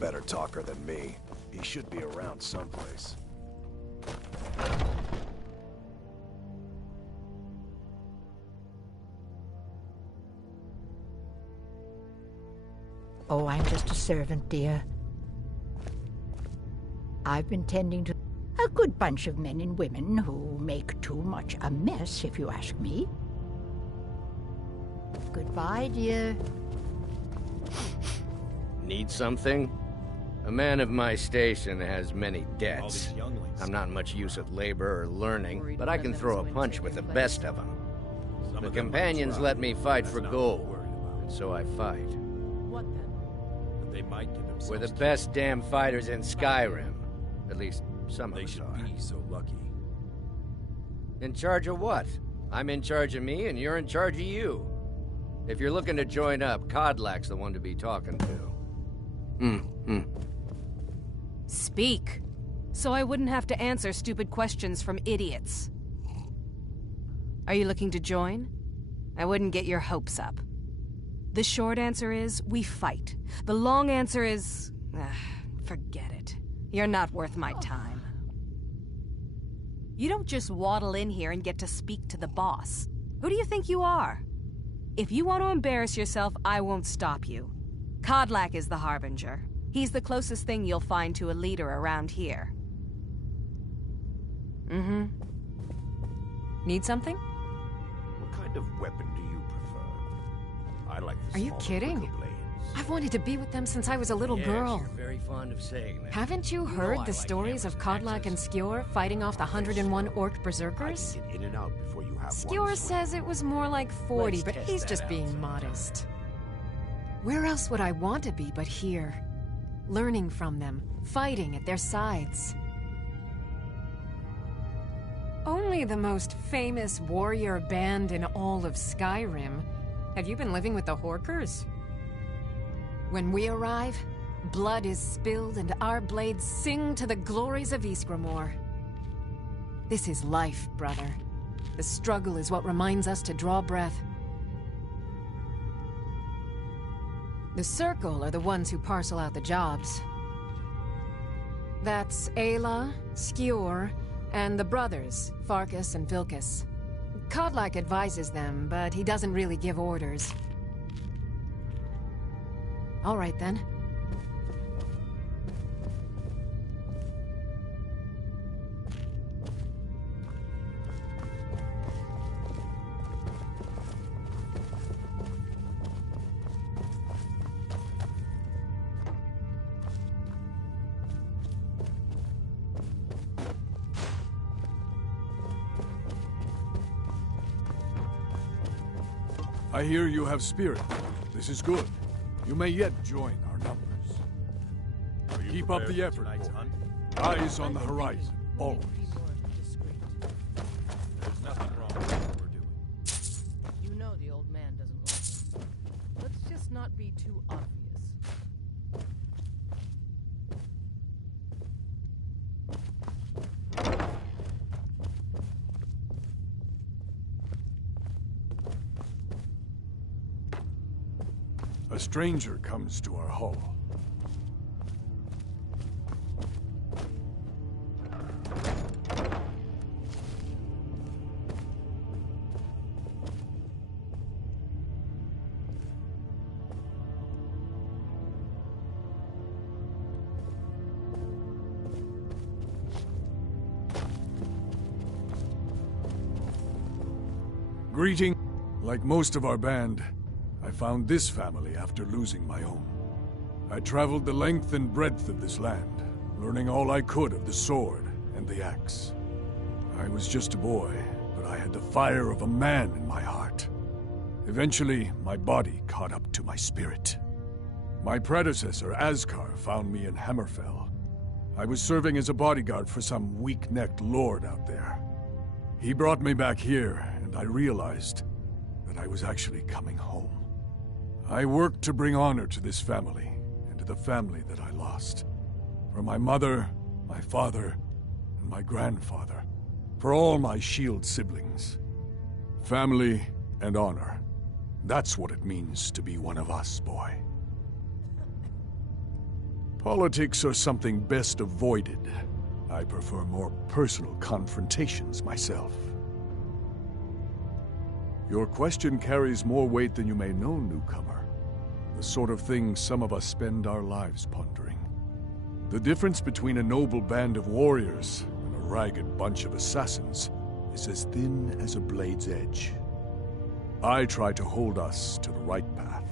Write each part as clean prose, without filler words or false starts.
better talker than me. He should be around someplace. Oh, I'm just a servant, dear. I've been tending to a good bunch of men and women who make too much a mess, if you ask me. Goodbye, dear. Need something? A man of my station has many debts. I'm not much use at labor or learning, but I can throw a punch with the best of them. The companions let me fight for gold, and so I fight. What then? They might give themselves. We're the best damn fighters in Skyrim. At least some of They us should are. be so lucky. In charge of what? I'm in charge of me, and you're in charge of you. If you're looking to join up, Kodlak's the one to be talking to. Speak, so I wouldn't have to answer stupid questions from idiots. Are you looking to join? I wouldn't get your hopes up. The short answer is, we fight. The long answer is, forget it. You're not worth my time. You don't just waddle in here and get to speak to the boss. Who do you think you are? If you want to embarrass yourself, I won't stop you. Kodlak is the Harbinger. He's the closest thing you'll find to a leader around here. Need something? What kind of weapon do you prefer? I like the Are you smaller, kidding? quicker blades. I've wanted to be with them since I was a little girl. You're very fond of saying that. Haven't you know heard I the like stories of hammers and Kodlak and Skjor fighting off the 101 orc I berserkers? can get in and out before you have Skjor one says it was more like 40, Let's but test he's that just out being sometime. modest. Where else would I want to be but here? Learning from them, fighting at their sides. Only the most famous warrior band in all of Skyrim. Have you been living with the Horkers? When we arrive, blood is spilled and our blades sing to the glories of Ysgramor. This is life, brother. The struggle is what reminds us to draw breath. The Circle are the ones who parcel out the jobs. That's Ayla, Skjor, and the brothers, Farkas and Vilkas. Kodlak advises them, but he doesn't really give orders. All right, then. I hear you have spirit. This is good. You may yet join our numbers. Are you Keep up prepared the for effort, tonight's boy. hunt? Eyes on the horizon, always. There's nothing wrong with what we're doing. You know the old man doesn't like it. Let's just not be too obvious. A stranger comes to our hall. Greeting. Like most of our band, I found this family after losing my own. I traveled the length and breadth of this land, learning all I could of the sword and the axe. I was just a boy, but I had the fire of a man in my heart. Eventually, my body caught up to my spirit. My predecessor, Askar, found me in Hammerfell. I was serving as a bodyguard for some weak-necked lord out there. He brought me back here, and I realized that I was actually coming home. I worked to bring honor to this family, and to the family that I lost. For my mother, my father, and my grandfather. For all my shield siblings. Family and honor. That's what it means to be one of us, boy. Politics are something best avoided. I prefer more personal confrontations myself. Your question carries more weight than you may know, newcomer. The sort of thing some of us spend our lives pondering. The difference between a noble band of warriors and a ragged bunch of assassins is as thin as a blade's edge. I try to hold us to the right path.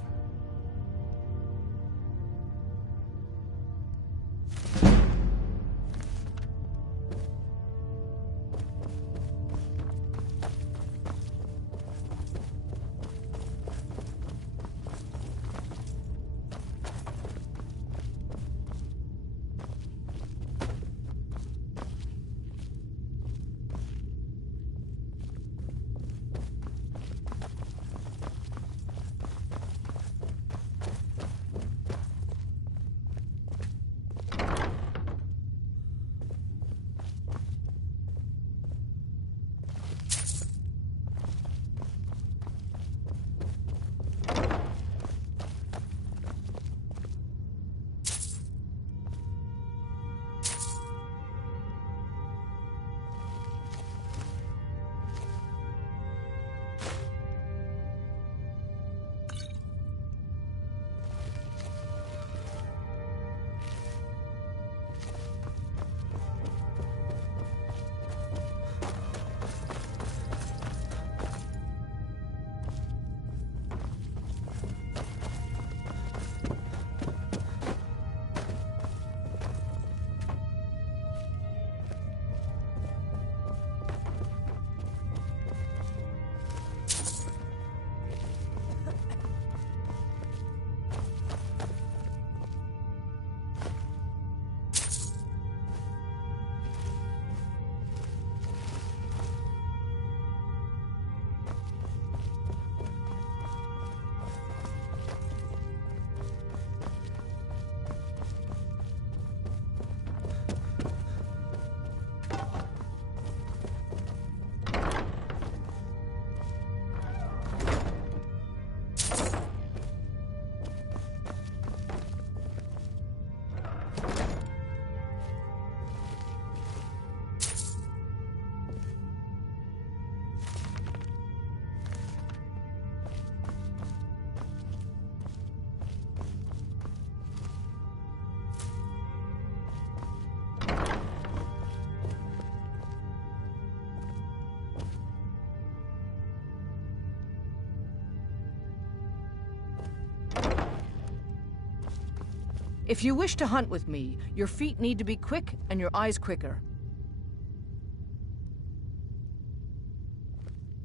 If you wish to hunt with me, your feet need to be quick and your eyes quicker.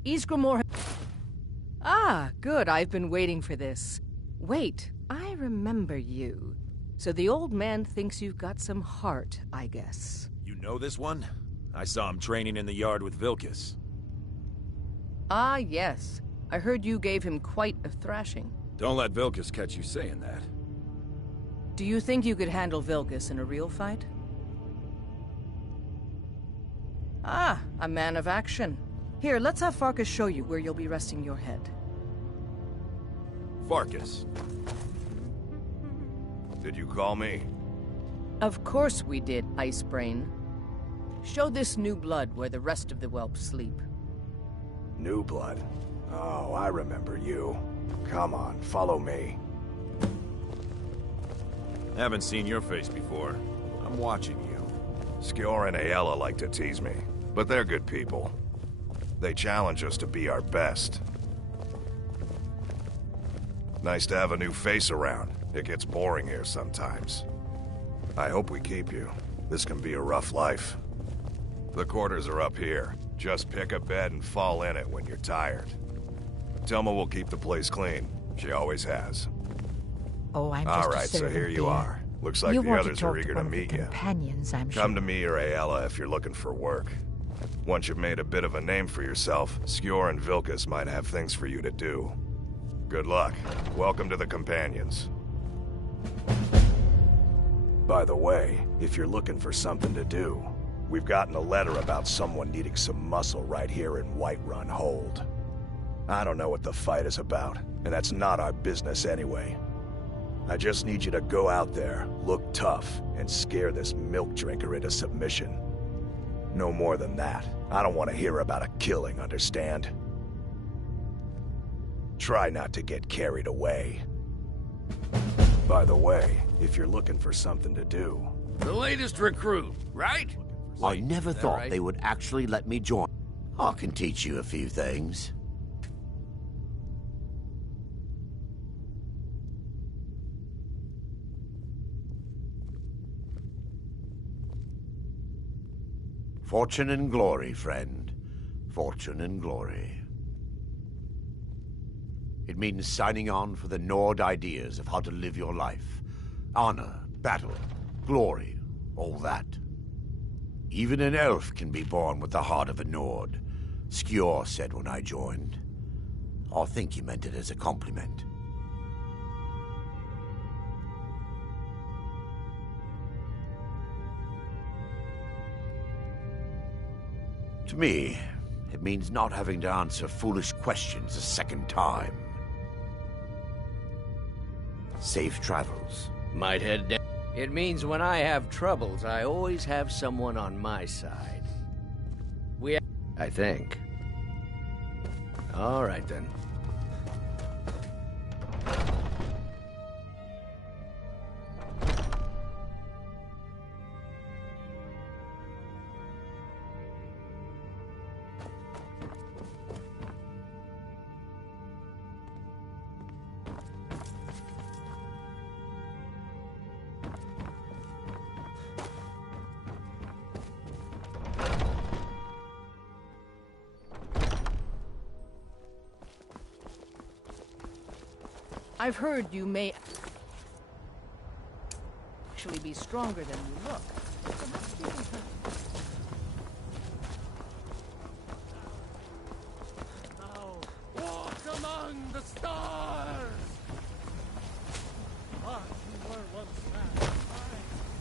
Ysgramor. Ah, good. I've been waiting for this. Wait, I remember you. So the old man thinks you've got some heart, I guess. You know this one? I saw him training in the yard with Vilkas. Ah, yes. I heard you gave him quite a thrashing. Don't let Vilkas catch you saying that. Do you think you could handle Vilkas in a real fight? Ah, a man of action. Here, let's have Farkas show you where you'll be resting your head. Farkas. Did you call me? Of course we did, Icebrain. Show this new blood where the rest of the whelps sleep. New blood? Oh, I remember you. Come on, follow me. Haven't seen your face before. I'm watching you. Skjor and Aela like to tease me, but they're good people. They challenge us to be our best. Nice to have a new face around. It gets boring here sometimes. I hope we keep you. This can be a rough life. The quarters are up here. Just pick a bed and fall in it when you're tired. Telma will keep the place clean. She always has. Oh, I'm just all right, so here you are. Looks like the others are eager to meet you. Companions, I'm sure. Come to me or Aela if you're looking for work. Once you've made a bit of a name for yourself, Skjor and Vilkas might have things for you to do. Good luck. Welcome to the Companions. By the way, if you're looking for something to do, we've gotten a letter about someone needing some muscle right here in Whiterun Hold. I don't know what the fight is about, and that's not our business anyway. I just need you to go out there, look tough, and scare this milk drinker into submission. No more than that. I don't want to hear about a killing, understand? Try not to get carried away. By the way, if you're looking for something to do... The latest recruit, right? I never thought right? they would actually let me join. I can teach you a few things. Fortune and glory, friend. Fortune and glory. It means signing on for the Nord ideas of how to live your life. Honor, battle, glory, all that. Even an elf can be born with the heart of a Nord, Skjor said when I joined. I think he meant it as a compliment. To me, it means not having to answer foolish questions a second time. Safe travels. Might head down. It means when I have troubles, I always have someone on my side. I think. All right, then. I've heard you may actually be stronger than you look. Perhaps you can Now, walk among the stars! But you were once mad.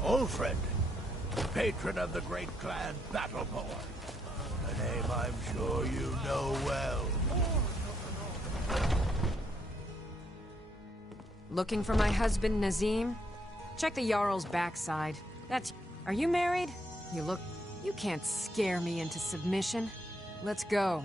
Old friend, patron of the great clan Battleborn. A name I'm sure you know well. Looking for my husband, Nazim? Check the Jarl's backside. That's... Are you married? You look... You can't scare me into submission. Let's go.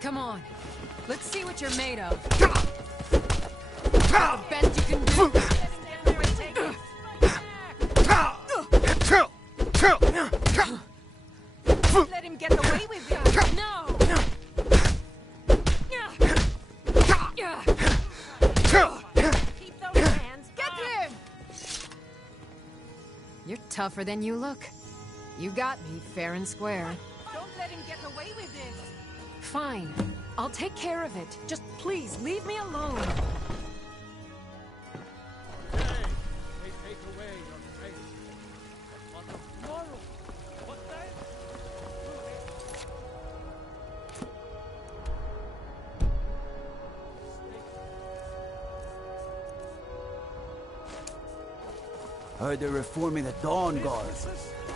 Come on. Let's see what you're made of. The best you can do. Let him get away with it. No! Keep those hands. Get him! You're tougher than you look. You got me fair and square. Don't let him get away with this. Fine. I'll take care of it. Just please, leave me alone. Today, they take away your faith. But what of tomorrow? What then? Heard they're reforming the Dawn Guard.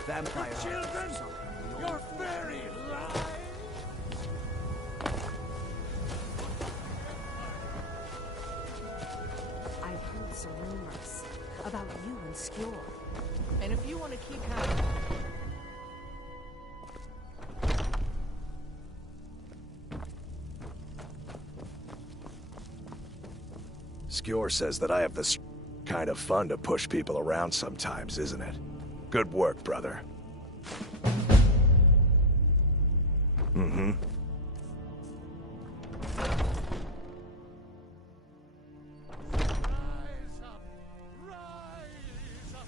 Vampire Children, your very lives. I've heard some rumors about you and Skjor. And if you want to keep having... Skjor says that I have this kind of fun to push people around sometimes, isn't it? Good work, brother. Mm-hmm. Rise up,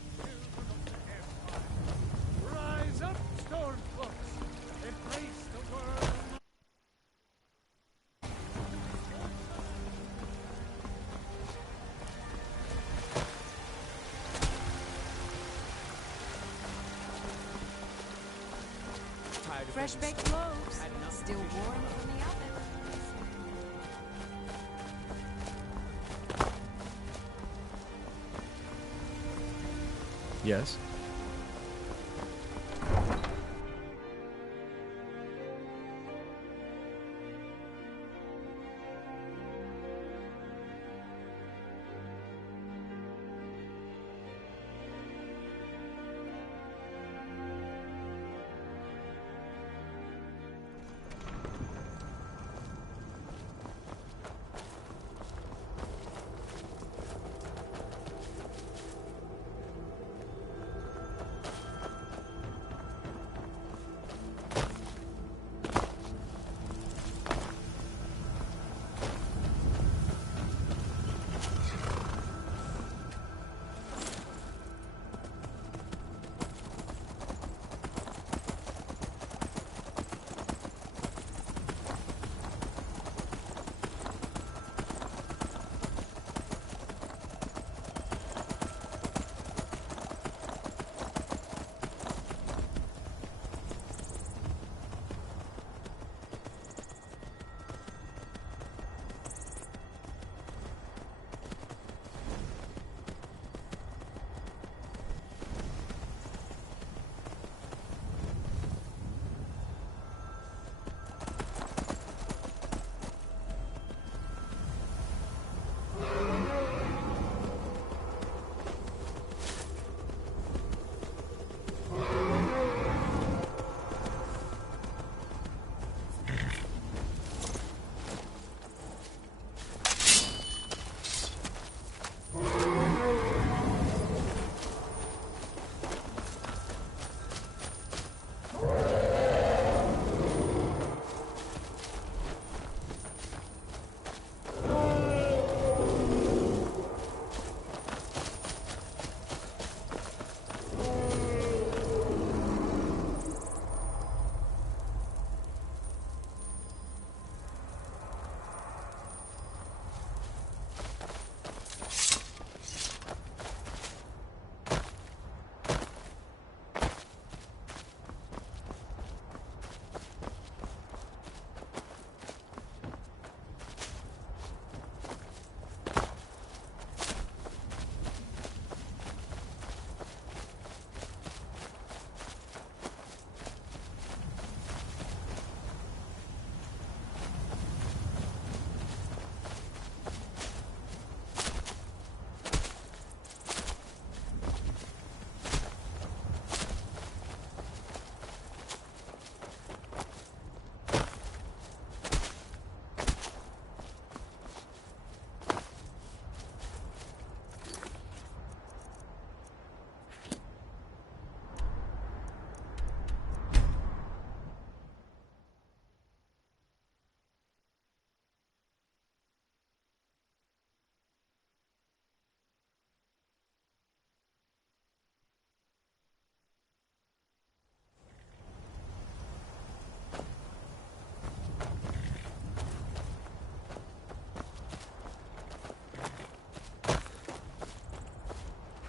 children of the Empire. Rise up, Stormcloaks. Embrace the world. Fresh baked loaves. Still warm from the oven. Yes?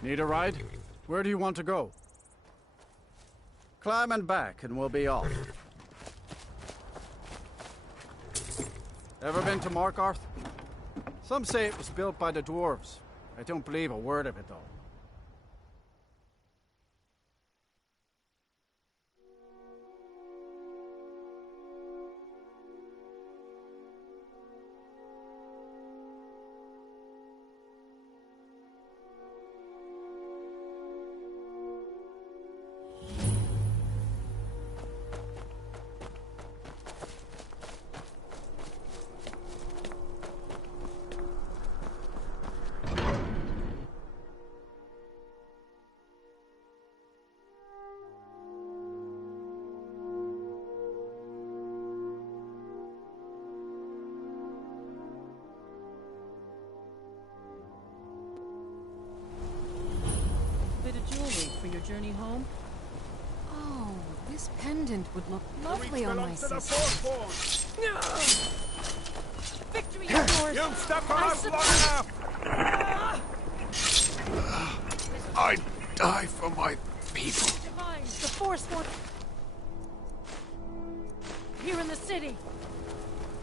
Need a ride? Where do you want to go? Climb and back and we'll be off. Ever been to Markarth? Some say it was built by the dwarves. I don't believe a word of it though. For your journey home? Oh, this pendant would look lovely on my sister. Victory is yours! You've stuck on us long enough! I die for my people. Divine, the Force wants... here in the city.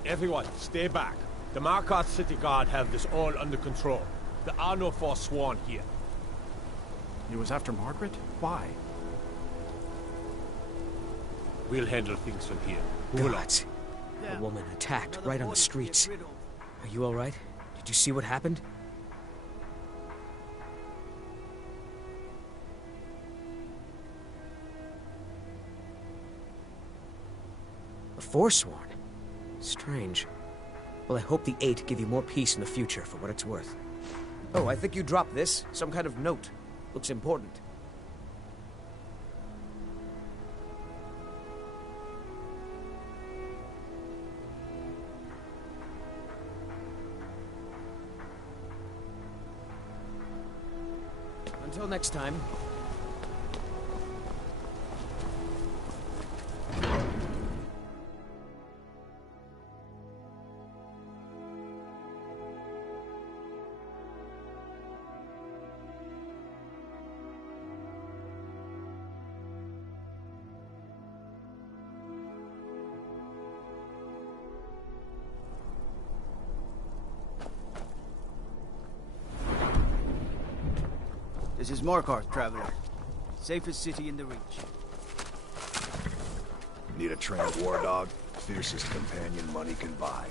Everyone, stay back. The Markarth City Guard have this all under control. There are no Forsworn here. He was after Margaret? Why? We'll handle things from here. Gods. A woman attacked right on the streets. Are you alright? Did you see what happened? A Forsworn? Strange. Well, I hope the Eight give you more peace in the future, for what it's worth. Oh, I think you dropped this. Some kind of note. Looks important. Until next time. This is Markarth, traveler. Safest city in the Reach. Need a trained war dog? Fiercest companion money can buy.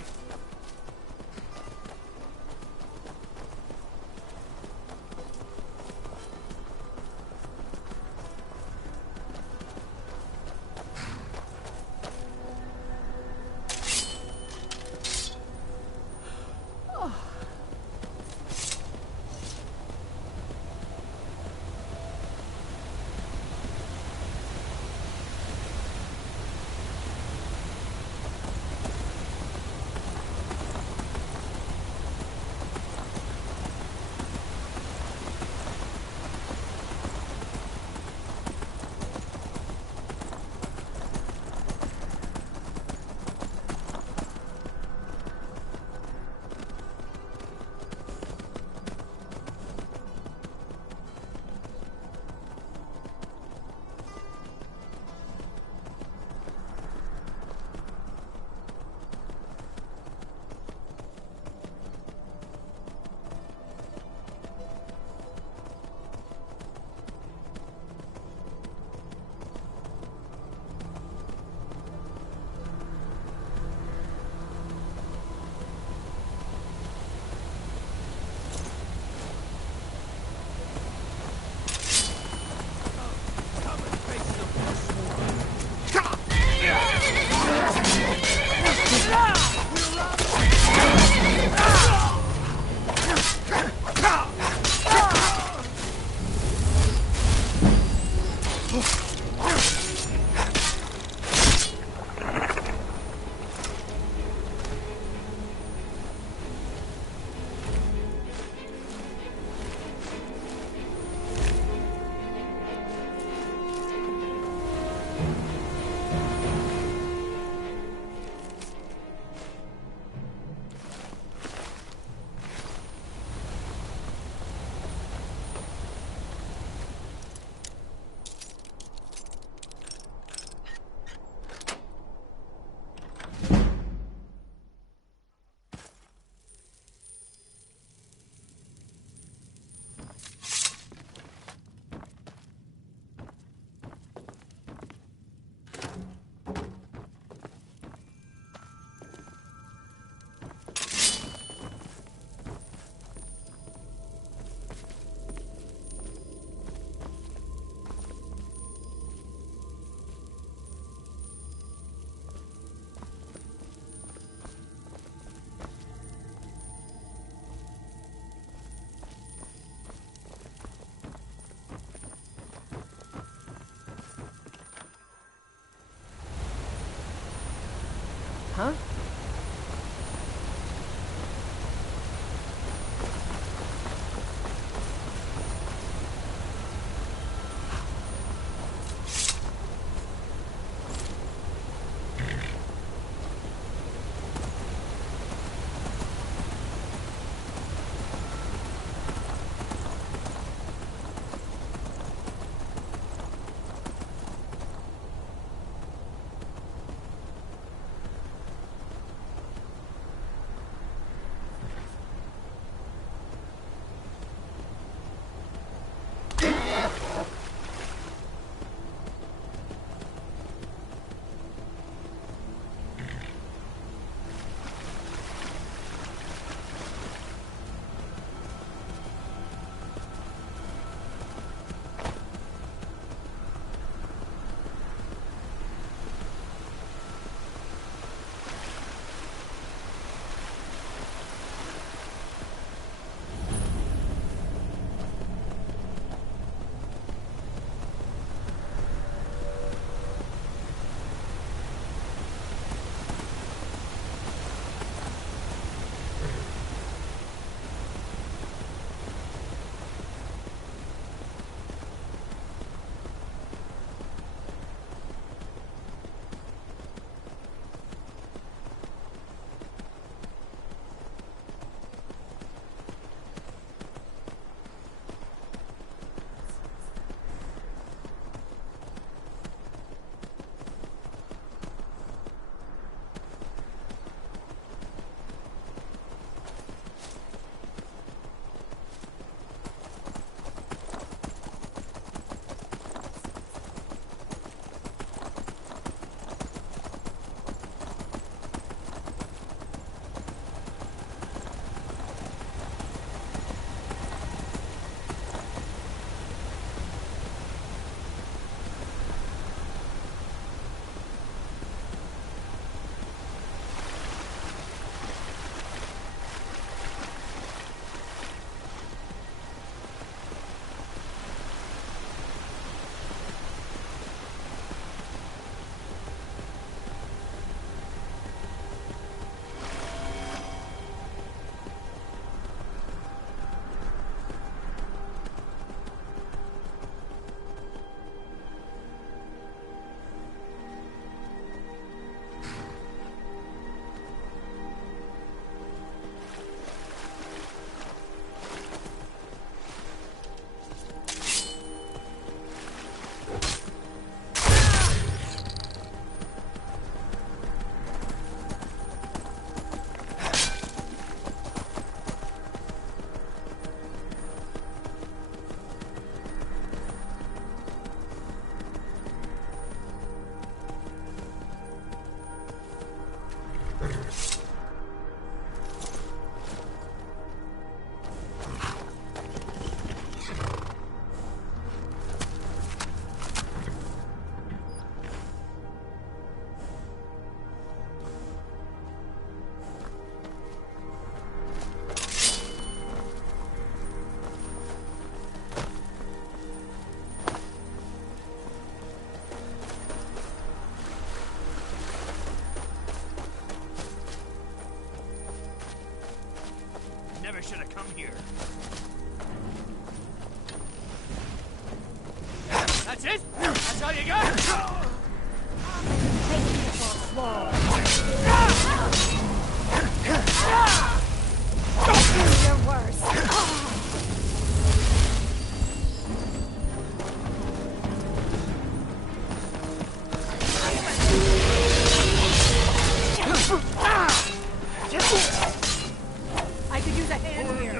Huh? Never should have come here. That's it? That's all you got? You're worse. I could use a hand here.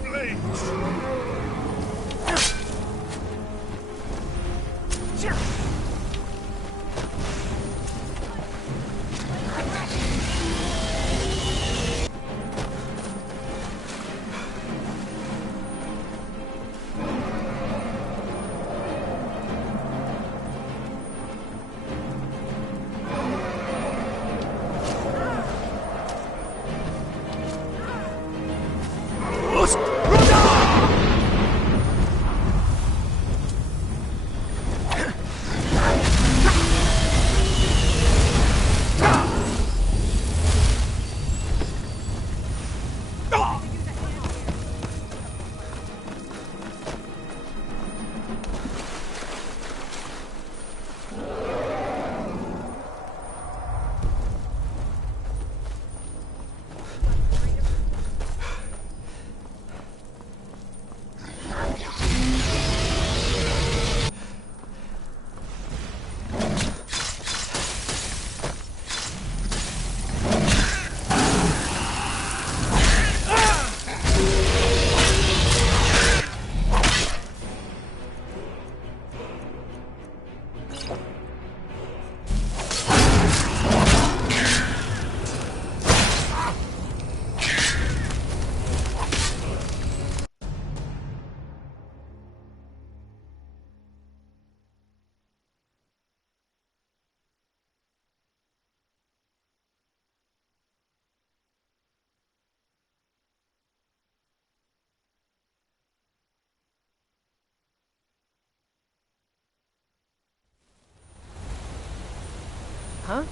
Huh?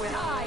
with I,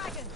dragon.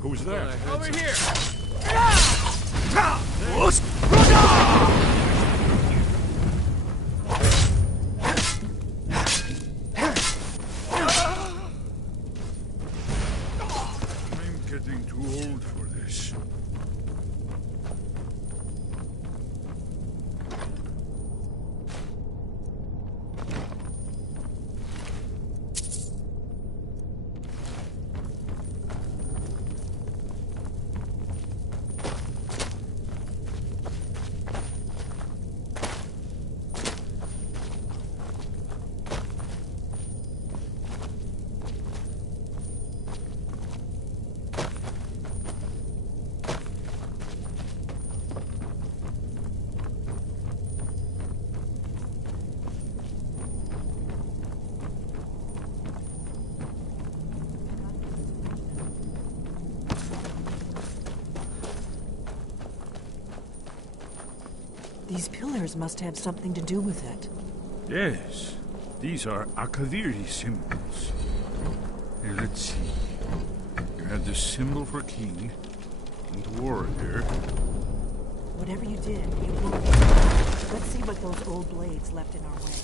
Who's there? Over here! I'm getting too old for this. These pillars must have something to do with it. Yes, these are Akaviri symbols. Here, let's see. You have the symbol for king and warrior. Whatever you did, it worked. Let's see what those old blades left in our way.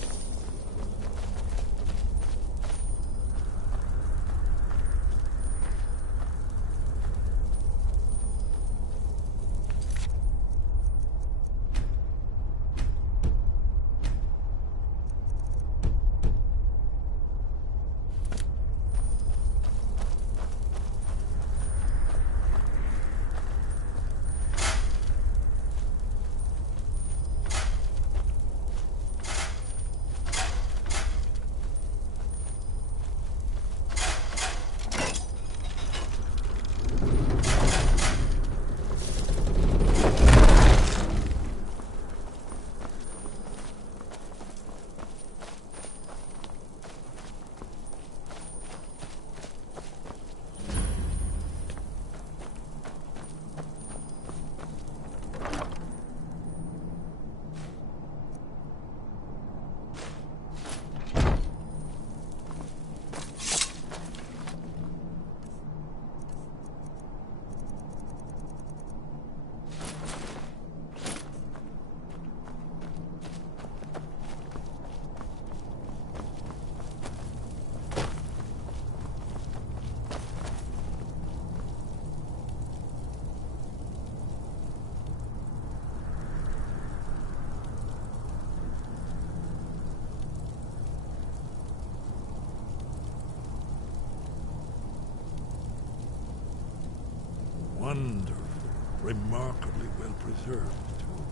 Wonderful. Remarkably well preserved, too.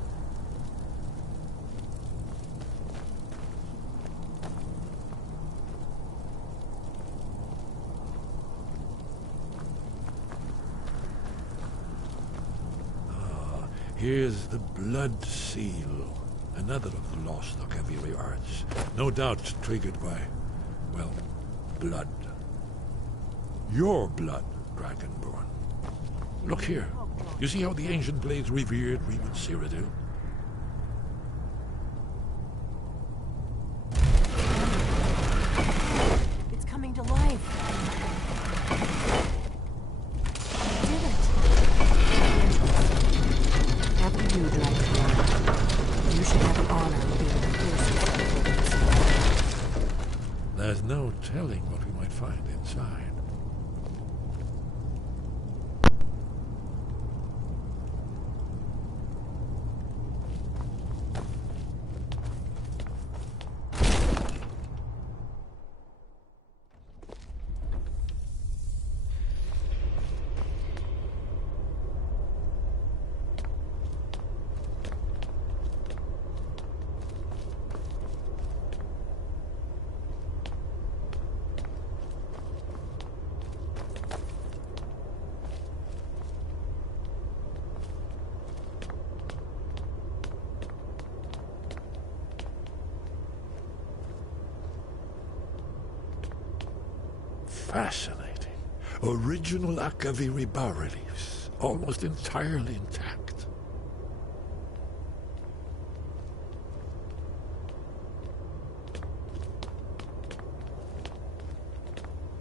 Ah, here's the blood seal. Another of the lost Akaviri arts. No doubt triggered by, well, blood. Your blood, Dragonborn. Look here. You see how the ancient blades revered Reemund Cyrodiil? It's coming to life. You did it. After you, Dragonborn. You should have the honor of being the first. There's no telling what we might find inside. Fascinating. Original Akaviri bas-reliefs, almost entirely intact.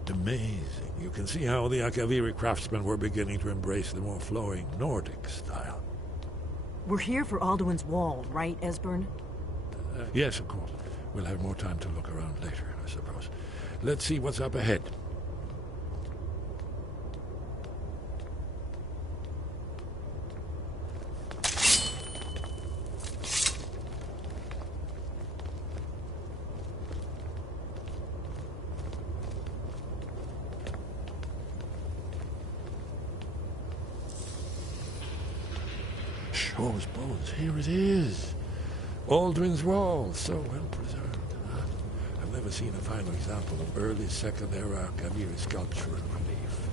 Amazing. You can see how the Akaviri craftsmen were beginning to embrace the more flowing Nordic style. We're here for Alduin's Wall, right, Esbern? Yes, of course. We'll have more time to look around later, I suppose. Let's see what's up ahead. Shaw's bones, here it is. Aldrin's Wall, so well preserved. I've never seen a final example of early Second Era Akaviri sculpture and relief.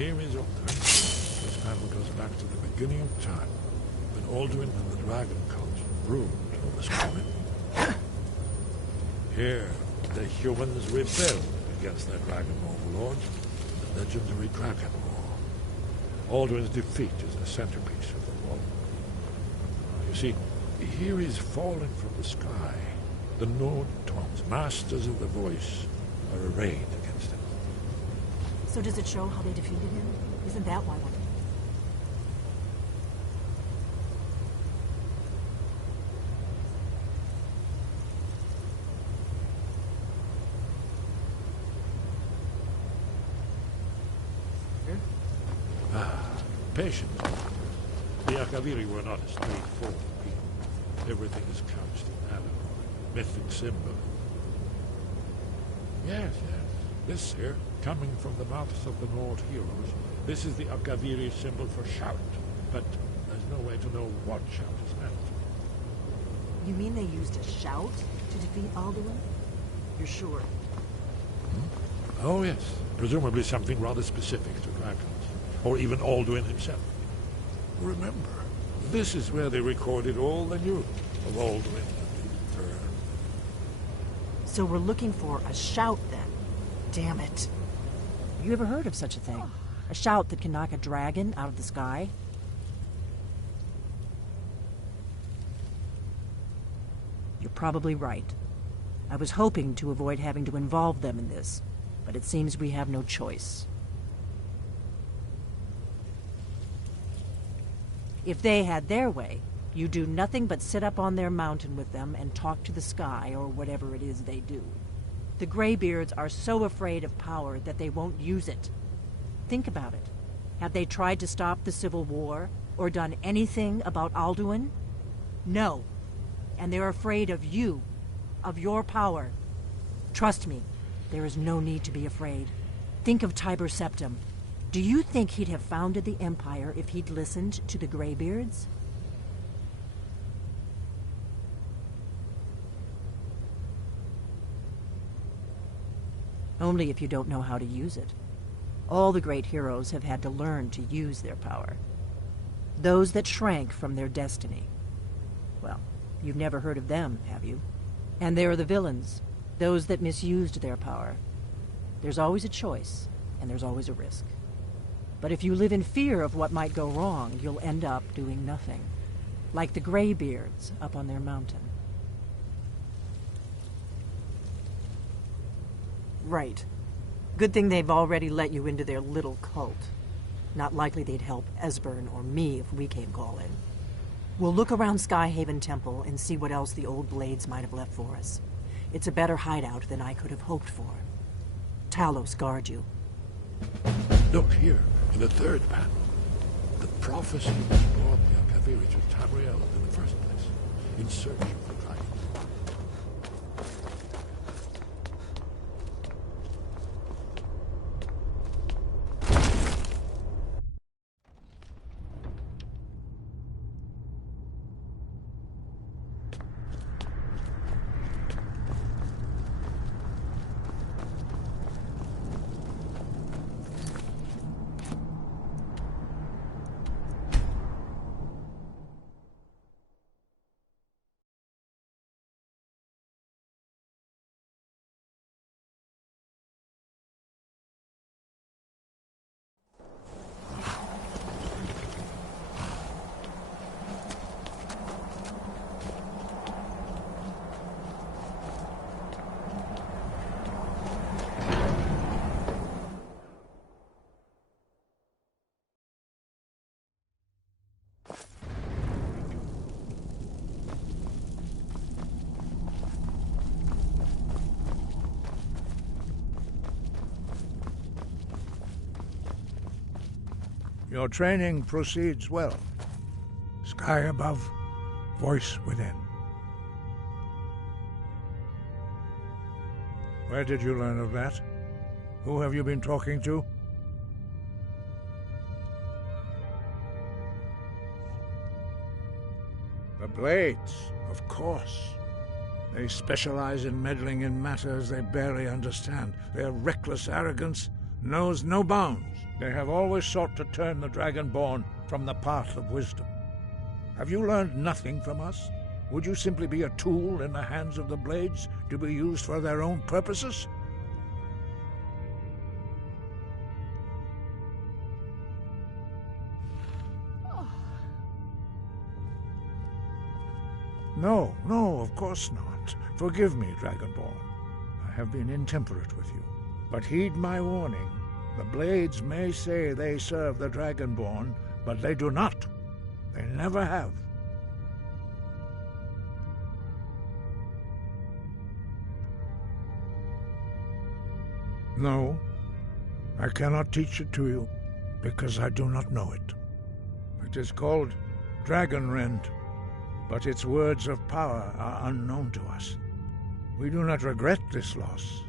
Here is Alduin. This panel goes back to the beginning of time, when Alduin and the Dragon Cult ruled over Skyrim. Here, the humans rebelled against their dragon overlords, the legendary Dragon War. Alduin's defeat is the centerpiece of the war. You see, here is fallen from the sky. The Nord Tongues, masters of the voice, are arrayed against him. So does it show how they defeated him? Isn't that why we're... Patience. The Akaviri were not a straightforward people. Everything is couched in allegory, myth and symbol. Yes. This here, coming from the mouths of the Nord heroes, this is the Akaviri symbol for shout, but there's no way to know what shout is meant. You mean they used a shout to defeat Alduin? You're sure? Oh yes, presumably something rather specific to dragons. Or even Alduin himself. Remember, this is where they recorded all they knew of Alduin and Tur. So we're looking for a shout, then. Damn it. You ever heard of such a thing? A shout that can knock a dragon out of the sky? You're probably right. I was hoping to avoid having to involve them in this, but it seems we have no choice. If they had their way, you do nothing but sit up on their mountain with them and talk to the sky or whatever it is they do. The Greybeards are so afraid of power that they won't use it. Think about it. Have they tried to stop the Civil War or done anything about Alduin? No. And they're afraid of you, of your power. Trust me, there is no need to be afraid. Think of Tiber Septim. Do you think he'd have founded the Empire if he'd listened to the Greybeards? Only if you don't know how to use it. All the great heroes have had to learn to use their power. Those that shrank from their destiny. Well, you've never heard of them, have you? And there are the villains, those that misused their power. There's always a choice, and there's always a risk. But if you live in fear of what might go wrong, you'll end up doing nothing. Like the Greybeards up on their mountain. Right. Good thing they've already let you into their little cult. Not likely they'd help Esbern or me if we came calling. We'll look around Skyhaven Temple and see what else the old blades might have left for us. It's a better hideout than I could have hoped for. Talos guard you. Look here, in the third panel. The prophecy which brought the Akaviri to Tamriel in the first place, in search of the dragon. Your training proceeds well. Sky above, voice within. Where did you learn of that? Who have you been talking to? The Blades, of course. They specialize in meddling in matters they barely understand. Their reckless arrogance knows no bounds. They have always sought to turn the Dragonborn from the path of wisdom. Have you learned nothing from us? Would you simply be a tool in the hands of the Blades to be used for their own purposes? No, of course not. Forgive me, Dragonborn. I have been intemperate with you. But heed my warning. The Blades may say they serve the Dragonborn, but they do not. They never have. No, I cannot teach it to you, because I do not know it. It is called Dragonrend, but its words of power are unknown to us. We do not regret this loss.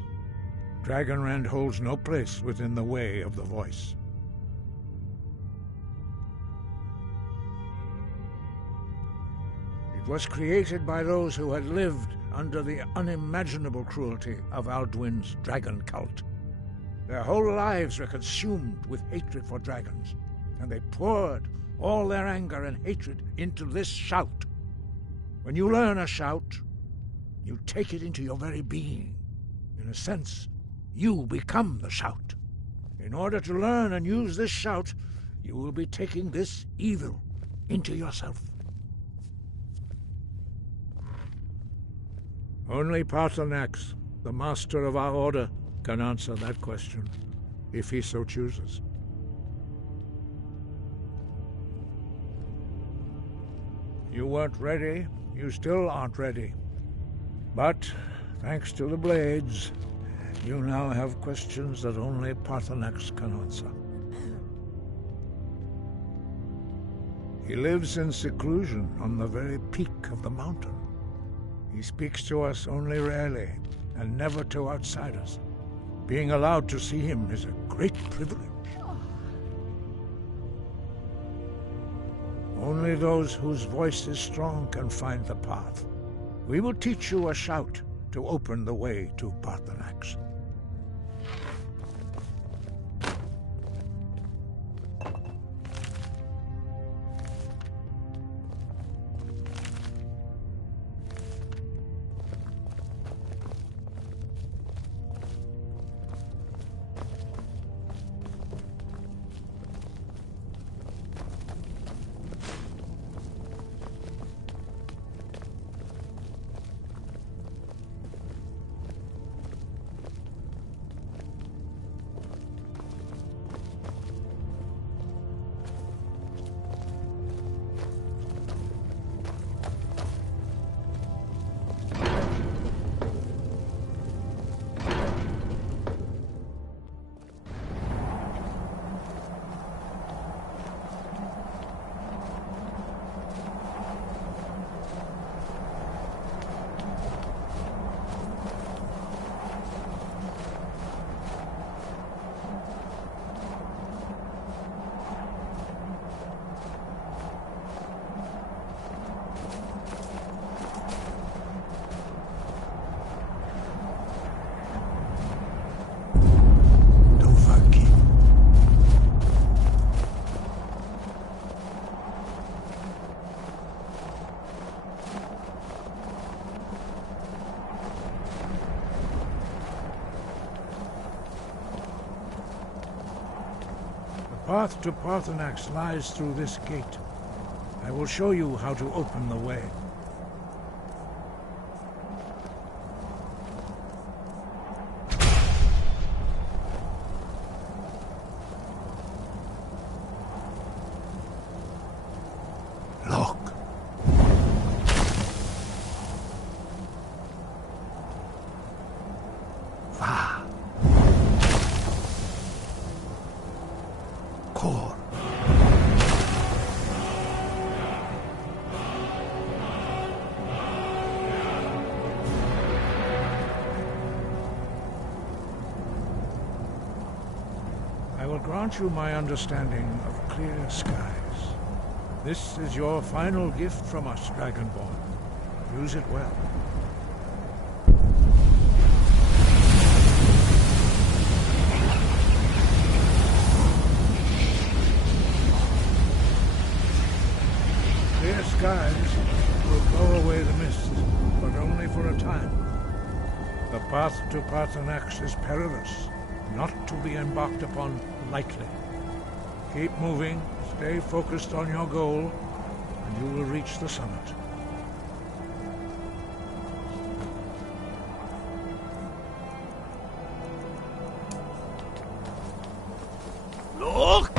Dragonrend holds no place within the way of the voice. It was created by those who had lived under the unimaginable cruelty of Alduin's dragon cult. Their whole lives were consumed with hatred for dragons, and they poured all their anger and hatred into this shout. When you learn a shout, you take it into your very being. In a sense, you become the shout. In order to learn and use this shout, you will be taking this evil into yourself. Only Paarthurnax, the master of our order, can answer that question, if he so chooses. You weren't ready. You still aren't ready. But, thanks to the Blades, you now have questions that only Paarthurnax can answer. He lives in seclusion on the very peak of the mountain. He speaks to us only rarely, and never to outsiders. Being allowed to see him is a great privilege. Only those whose voice is strong can find the path. We will teach you a shout to open the way to Paarthurnax. The path to Paarthurnax lies through this gate. I will show you how to open the way. Look. Va. Kor. I will grant you my understanding of clear skies. This is your final gift from us, Dragonborn. Use it well. skies will blow away the mist, but only for a time. The path to Paarthurnax is perilous, not to be embarked upon lightly. Keep moving, stay focused on your goal, and you will reach the summit. Look!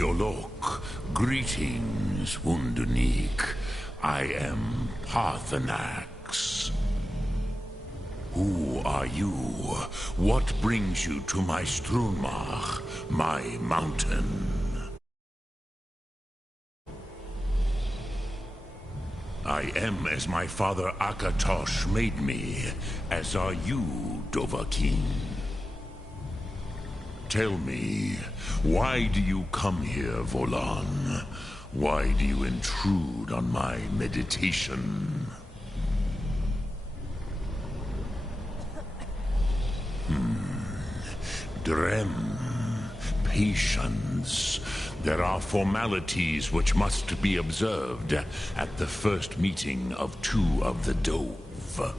Yolok, greetings, Wunderneek. I am Paarthurnax. Who are you? What brings you to my Strunmach, my mountain? I am as my father Akatosh made me, as are you, Dovahkiin. Tell me, why do you come here, Volan? Why do you intrude on my meditation? Drem, patience. There are formalities which must be observed at the first meeting of two of the Dove.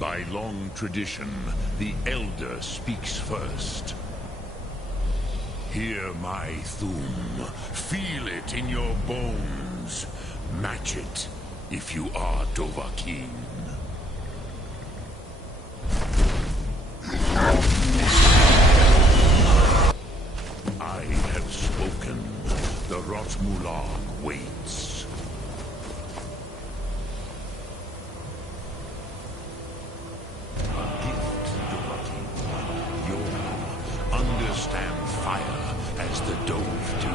By long tradition, the Elder speaks first. Hear my Thum. Feel it in your bones. Match it if you are Dovahkiin. I have spoken. The Rotmulag waits. A gift, Dovahkiin. You understand fire as the Dove do.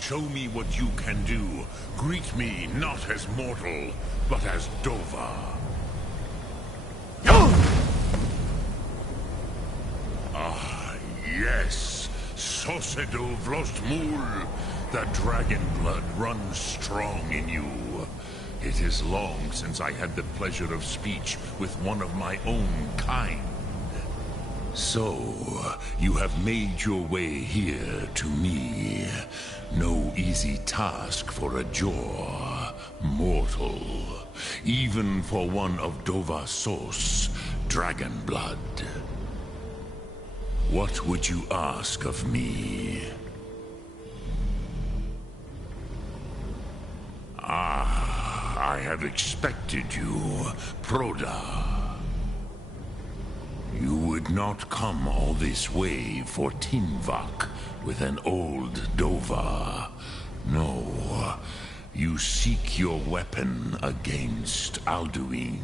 Show me what you can do. Greet me not as mortal, but as Dova. Ah, yes. Sosedo Vlostmul. The dragon blood runs strong in you. It is long since I had the pleasure of speech with one of my own kind. So, you have made your way here to me. No easy task for a Jor, mortal. Even for one of Dova Sos, dragon blood. What would you ask of me? Ah, I have expected you, Proda. You would not come all this way for Tinvak with an old Dova. No, you seek your weapon against Alduin.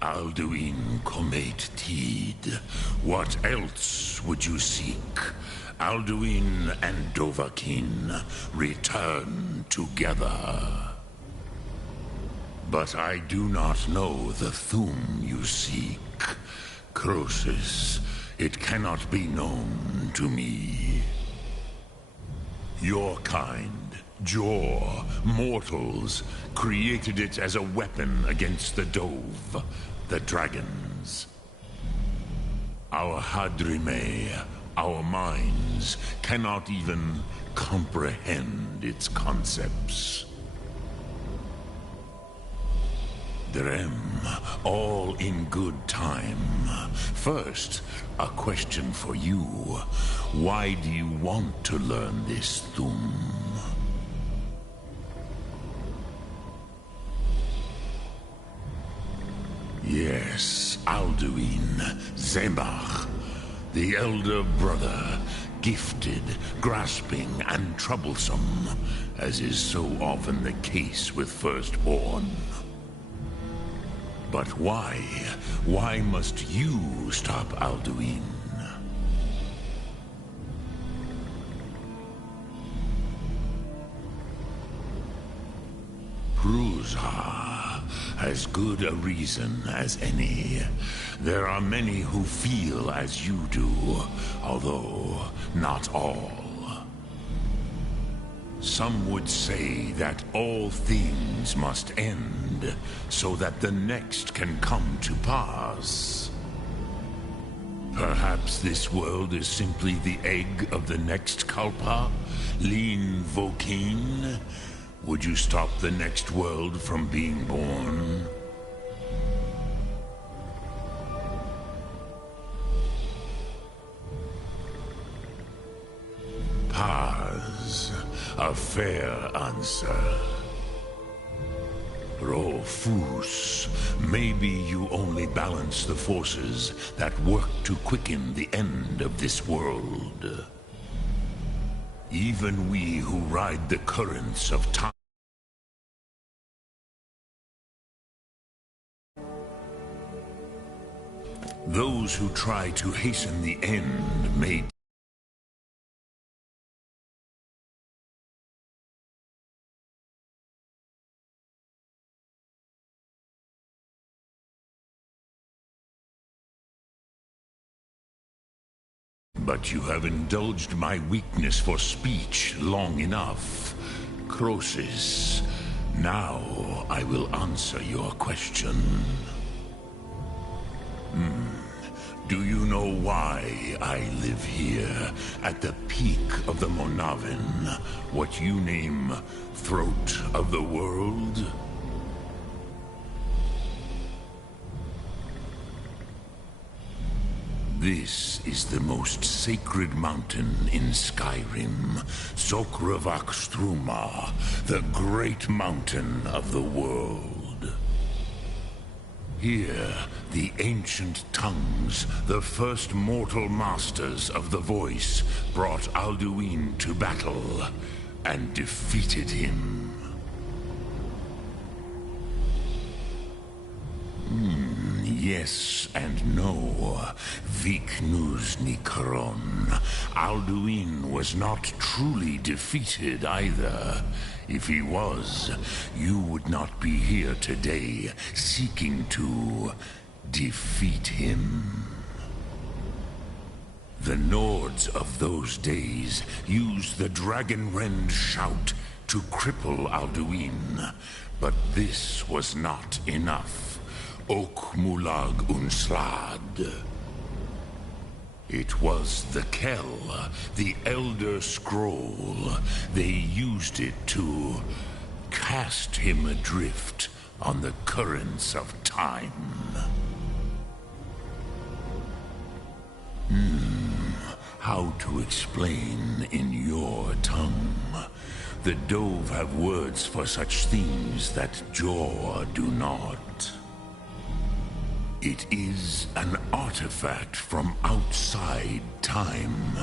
Alduin Comate Tid. What else would you seek? Alduin and Dovahkiin return together. But I do not know the Thum you seek. Croesus, it cannot be known to me. Your kind, Jor, mortals, created it as a weapon against the Dove, the dragons. Our Hadrime, our minds, cannot even comprehend its concepts. Drem, all in good time. First, a question for you. Why do you want to learn this Thum? Yes, Alduin, Zemach, the elder brother, gifted, grasping, and troublesome, as is so often the case with firstborn. But why? Why must you stop Alduin? Pruzha, as good a reason as any. There are many who feel as you do, although not all. Some would say that all things must end, so that the next can come to pass. Perhaps this world is simply the egg of the next Kalpa, Lean Vokeen. Would you stop the next world from being born? Paz, a fair answer. Rofus, maybe you only balance the forces that work to quicken the end of this world. Even we who ride the currents of time. Those who try to hasten the end may But you have indulged my weakness for speech long enough. Croesus, now I will answer your question. Do you know why I live here, at the peak of the Monavin, what you name Throat of the World? This is the most sacred mountain in Skyrim, Sokravakstruma, the great mountain of the world. Here, the ancient tongues, the first mortal masters of the voice, brought Alduin to battle and defeated him. Yes and no. Viknus Nikaron. Alduin was not truly defeated either. If he was, you would not be here today seeking to defeat him. The Nords of those days used the Dragonrend shout to cripple Alduin, but this was not enough. Ok Mulag Unslad. It was the Kell, the Elder Scroll. They used it to cast him adrift on the currents of time. How to explain in your tongue? The Dove have words for such things that Jor do not. It is an artifact from outside time.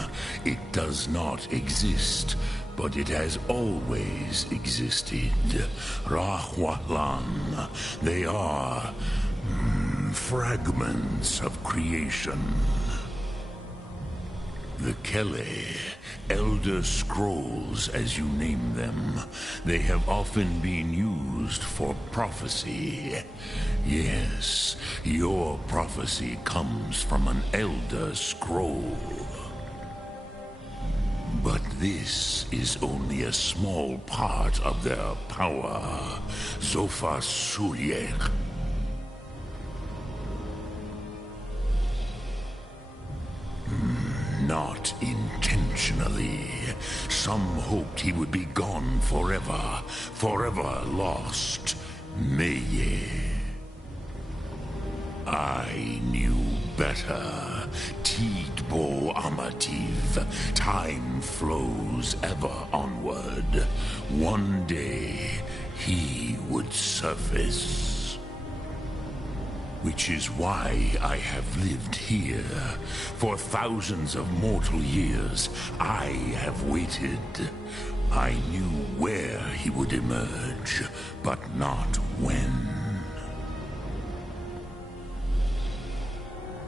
It does not exist, but it has always existed. Rahwahlan. They are fragments of creation. The Kele, Elder Scrolls as you name them, they have often been used for prophecy. Yes, your prophecy comes from an Elder Scroll. But this is only a small part of their power. Zofa Sulyek. Not intentionally. Some hoped he would be gone forever, forever lost. Meye. I knew better. Tidbo Amativ. Time flows ever onward. One day, he would surface. Which is why I have lived here. For thousands of mortal years, I have waited. I knew where he would emerge, but not when.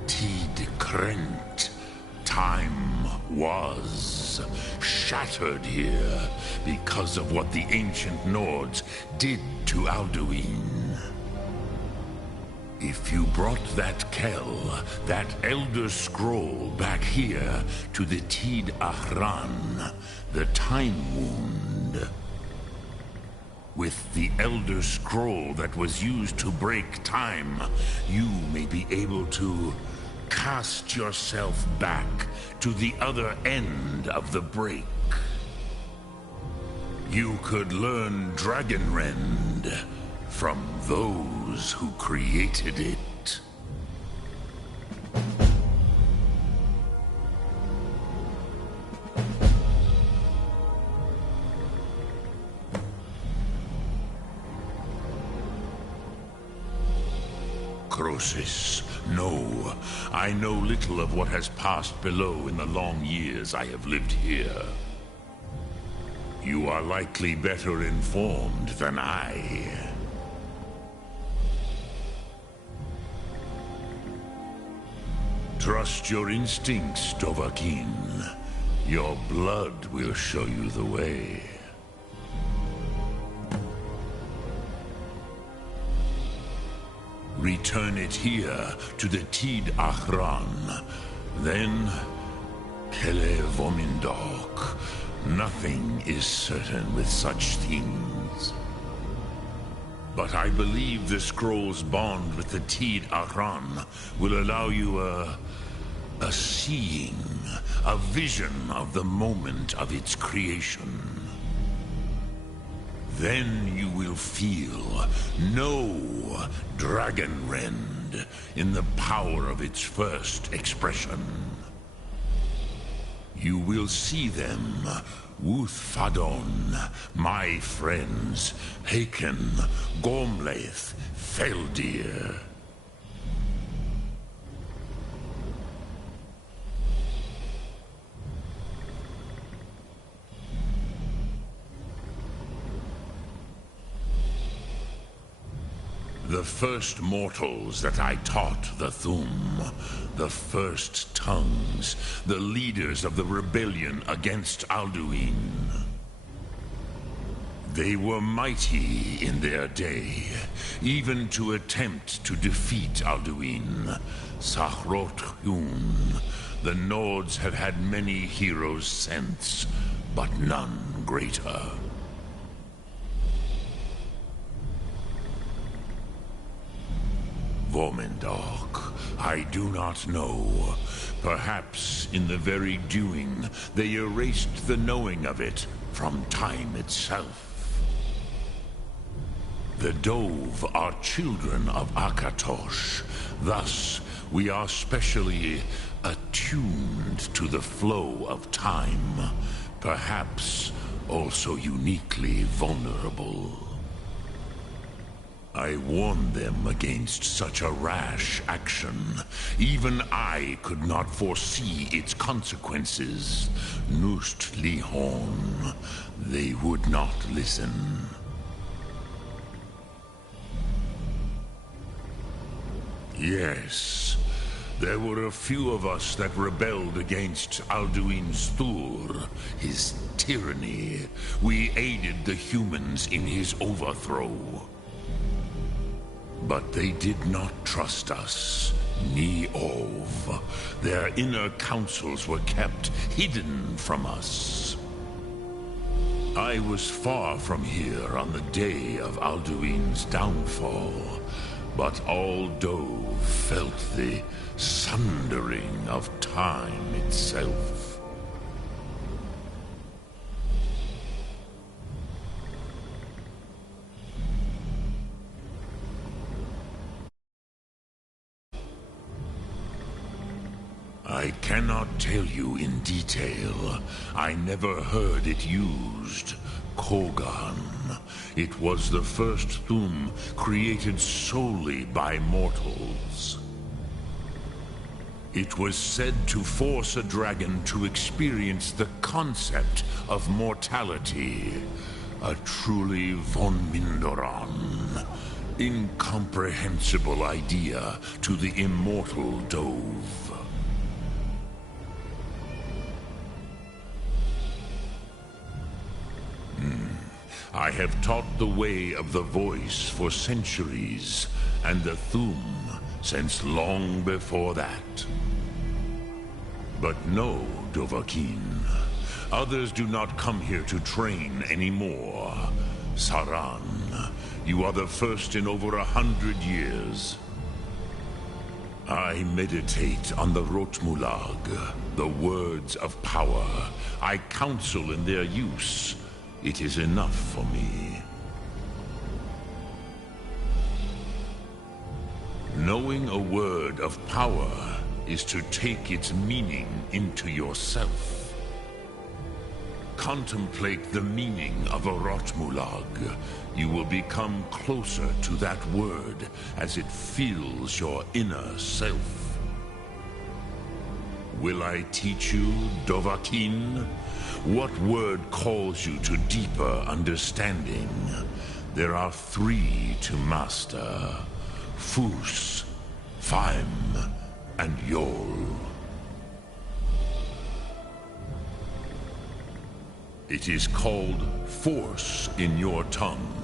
Tid Krent. Time was shattered here because of what the ancient Nords did to Alduin. If you brought that Kell, that Elder Scroll back here to the Tid Ahran, the Time Wound, with the Elder Scroll that was used to break time, you may be able to cast yourself back to the other end of the break. You could learn Dragonrend from those who created it. Croesus, no. I know little of what has passed below in the long years I have lived here. You are likely better informed than I. Trust your instincts, Dovahkiin. Your blood will show you the way. Return it here to the Tid Ahran. Then, Kele Vomindok. Nothing is certain with such things. But I believe the scroll's bond with the Tid Aran will allow you a seeing, a vision of the moment of its creation. Then you will feel, know Dragonrend in the power of its first expression. You will see them, Wuthfadon, my friends, Haken, Gormlaith, Feldir. The first mortals that I taught the Thum, the first tongues, the leaders of the rebellion against Alduin. They were mighty in their day, even to attempt to defeat Alduin. Sahrot Hyun. The Nords have had many heroes since, but none greater. Vomindok, I do not know. Perhaps in the very doing, they erased the knowing of it from time itself. The Dove are children of Akatosh. Thus, we are specially attuned to the flow of time. Perhaps also uniquely vulnerable. I warned them against such a rash action. Even I could not foresee its consequences. Nust Lihon, they would not listen. Yes, there were a few of us that rebelled against Alduin's Thur, his tyranny. We aided the humans in his overthrow. But they did not trust us, ni Ov. Their inner councils were kept hidden from us. I was far from here on the day of Alduin's downfall, but all Dove felt the sundering of time itself. I cannot tell you in detail. I never heard it used. Kogan. It was the first Thum created solely by mortals. It was said to force a dragon to experience the concept of mortality. A truly von Mindoran. Incomprehensible idea to the immortal Dove. I have taught the way of the voice for centuries, and the Thum since long before that. But no, Dovahkiin. Others do not come here to train anymore. Saran, you are the first in over 100 years. I meditate on the Rotmulag, the words of power. I counsel in their use. It is enough for me. Knowing a word of power is to take its meaning into yourself. Contemplate the meaning of a Rotmulag. You will become closer to that word as it fills your inner self. Will I teach you, Dovahkiin? What word calls you to deeper understanding? There are 3 to master. Fus, Faim, and Yol. It is called force in your tongue.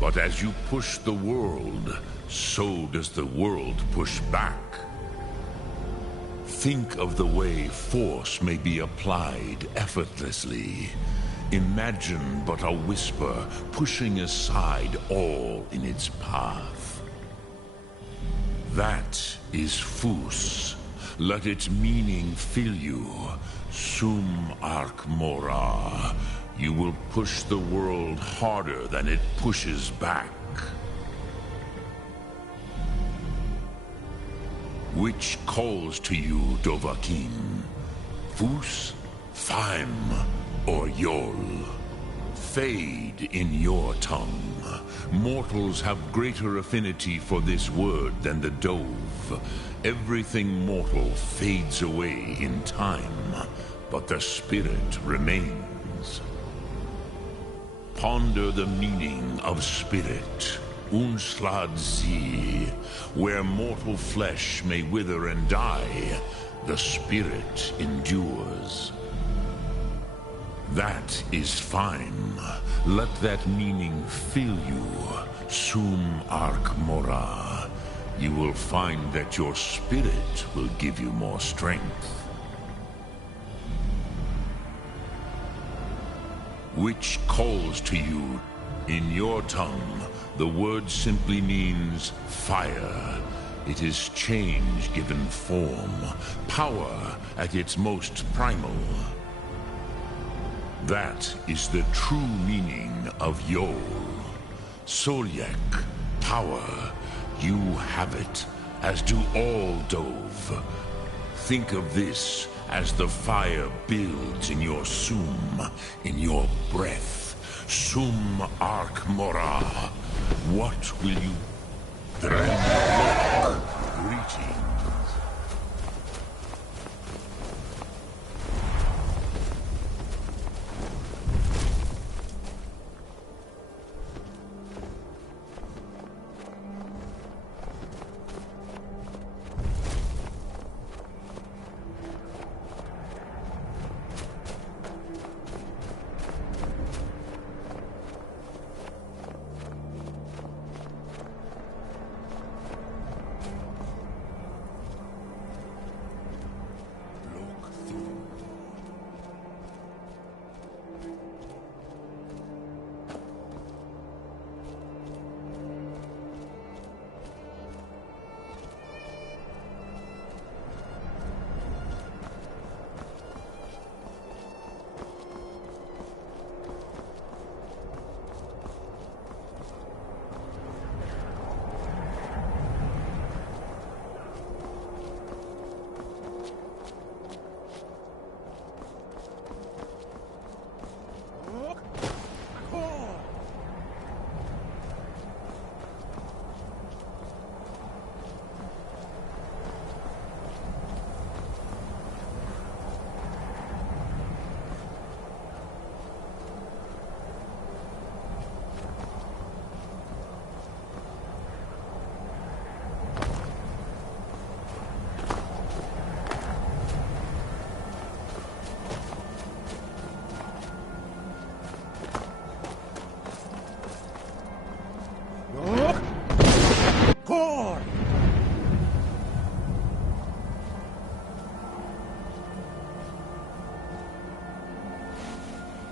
But as you push the world, so does the world push back. Think of the way force may be applied effortlessly. Imagine but a whisper pushing aside all in its path. That is Fus. Let its meaning fill you. Sum Arc Mora. You will push the world harder than it pushes back. Which calls to you, Dovahkiin? Fus, Faim, or Yol? Fade in your tongue. Mortals have greater affinity for this word than the Dove. Everything mortal fades away in time, but the spirit remains. Ponder the meaning of spirit. Unslad Zi, where mortal flesh may wither and die, the spirit endures. That is fine. Let that meaning fill you. Sum Arc Mora. You will find that your spirit will give you more strength. Which calls to you in your tongue. The word simply means fire. It is change given form, power at its most primal. That is the true meaning of Yol. Solyek, power. You have it, as do all Dove. Think of this as the fire builds in your sum, in your breath. Sum Arc Mora. What will you... Greetings.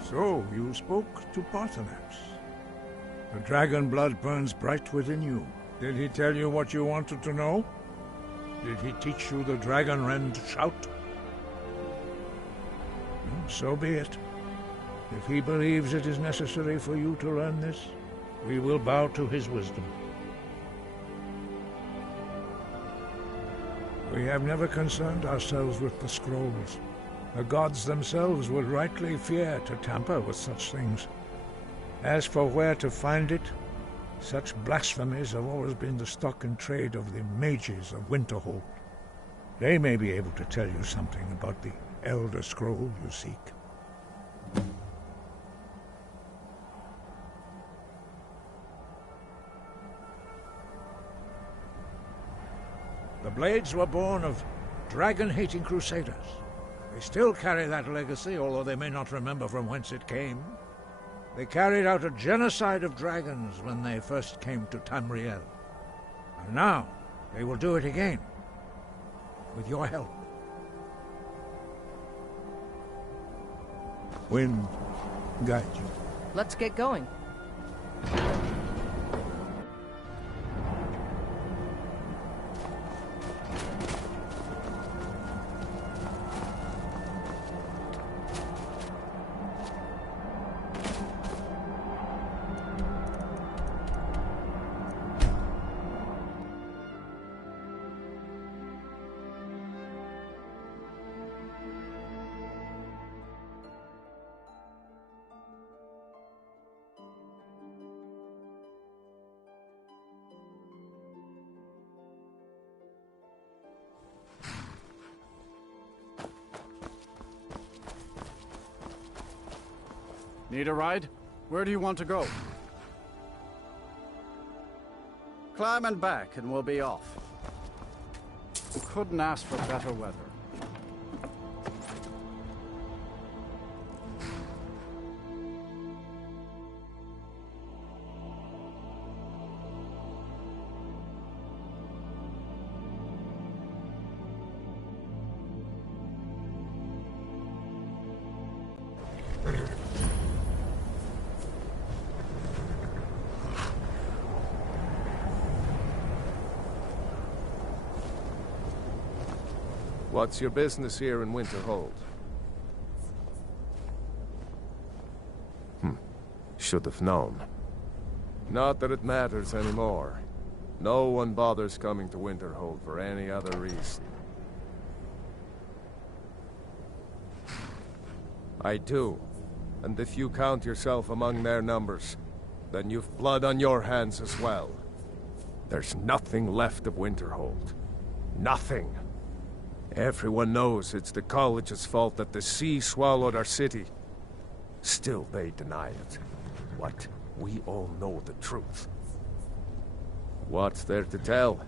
So, you spoke to Paarthurnax. The dragon blood burns bright within you. Did he tell you what you wanted to know? Did he teach you the dragon rend shout? So be it. If he believes it is necessary for you to learn this, we will bow to his wisdom. We have never concerned ourselves with the scrolls. The gods themselves would rightly fear to tamper with such things. As for where to find it, such blasphemies have always been the stock and trade of the mages of Winterhold. They may be able to tell you something about the Elder Scroll you seek. The Blades were born of dragon-hating crusaders. They still carry that legacy, although they may not remember from whence it came. They carried out a genocide of dragons when they first came to Tamriel. And now, they will do it again. With your help. Wind, guide you. Let's get going. Need a ride? Where do you want to go? Climb and back and we'll be off. You couldn't ask for better weather. What's your business here in Winterhold? Should have known. Not that it matters anymore. No one bothers coming to Winterhold for any other reason. I do. And if you count yourself among their numbers, then you've blood on your hands as well. There's nothing left of Winterhold. Nothing. Everyone knows it's the college's fault that the sea swallowed our city. Still, they deny it. What? We all know the truth. What's there to tell?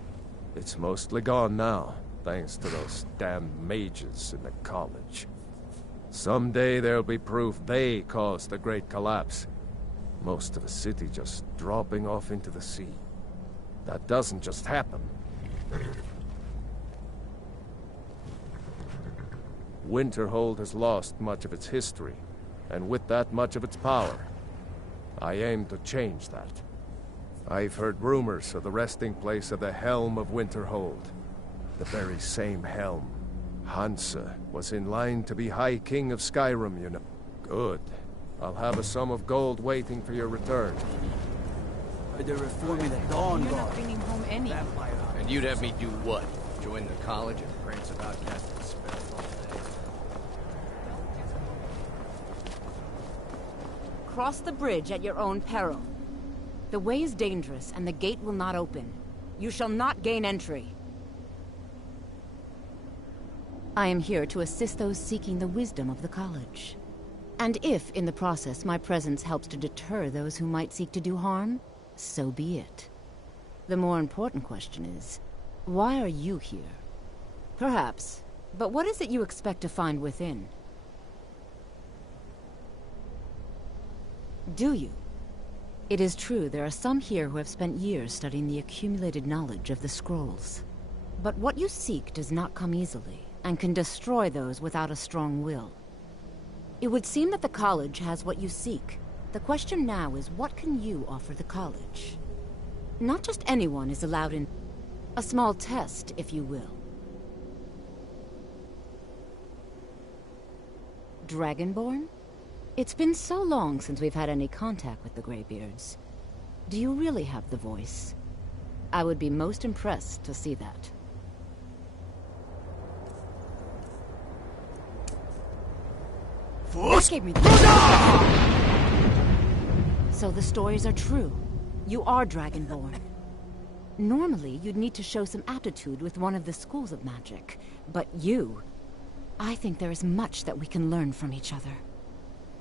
It's mostly gone now, thanks to those damned mages in the college. Someday there'll be proof they caused the Great Collapse. Most of the city just dropping off into the sea. That doesn't just happen. Winterhold has lost much of its history, and with that much of its power. I aim to change that. I've heard rumors of the resting place of the Helm of Winterhold. The very same helm. Hansa was in line to be High King of Skyrim, you know. Good. I'll have a sum of gold waiting for your return. They're reforming the Dawn You're Guard. not bringing home any. And you'd have me do what? Join the college and prance about casting spells all day? Cross the bridge at your own peril. The way is dangerous, and the gate will not open. You shall not gain entry. I am here to assist those seeking the wisdom of the college. And if, in the process, my presence helps to deter those who might seek to do harm, so be it. The more important question is, why are you here? Perhaps, but what is it you expect to find within? Do you? It is true there are some here who have spent years studying the accumulated knowledge of the scrolls. But what you seek does not come easily, and can destroy those without a strong will. It would seem that the college has what you seek. The question now is, what can you offer the college? Not just anyone is allowed in. A small test, if you will. Dragonborn? It's been so long since we've had any contact with the Greybeards. Do you really have the voice? I would be most impressed to see that. What gave me So the stories are true. You are Dragonborn. Normally, you'd need to show some aptitude with one of the schools of magic. But you... I think there is much that we can learn from each other.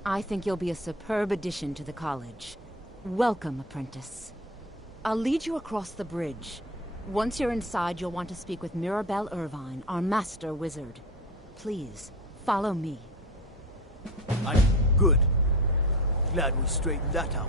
I think you'll be a superb addition to the college. Welcome, apprentice. I'll lead you across the bridge. Once you're inside, you'll want to speak with Mirabelle Irvine, our master wizard. Please, follow me. I'm good. Glad we straightened that out.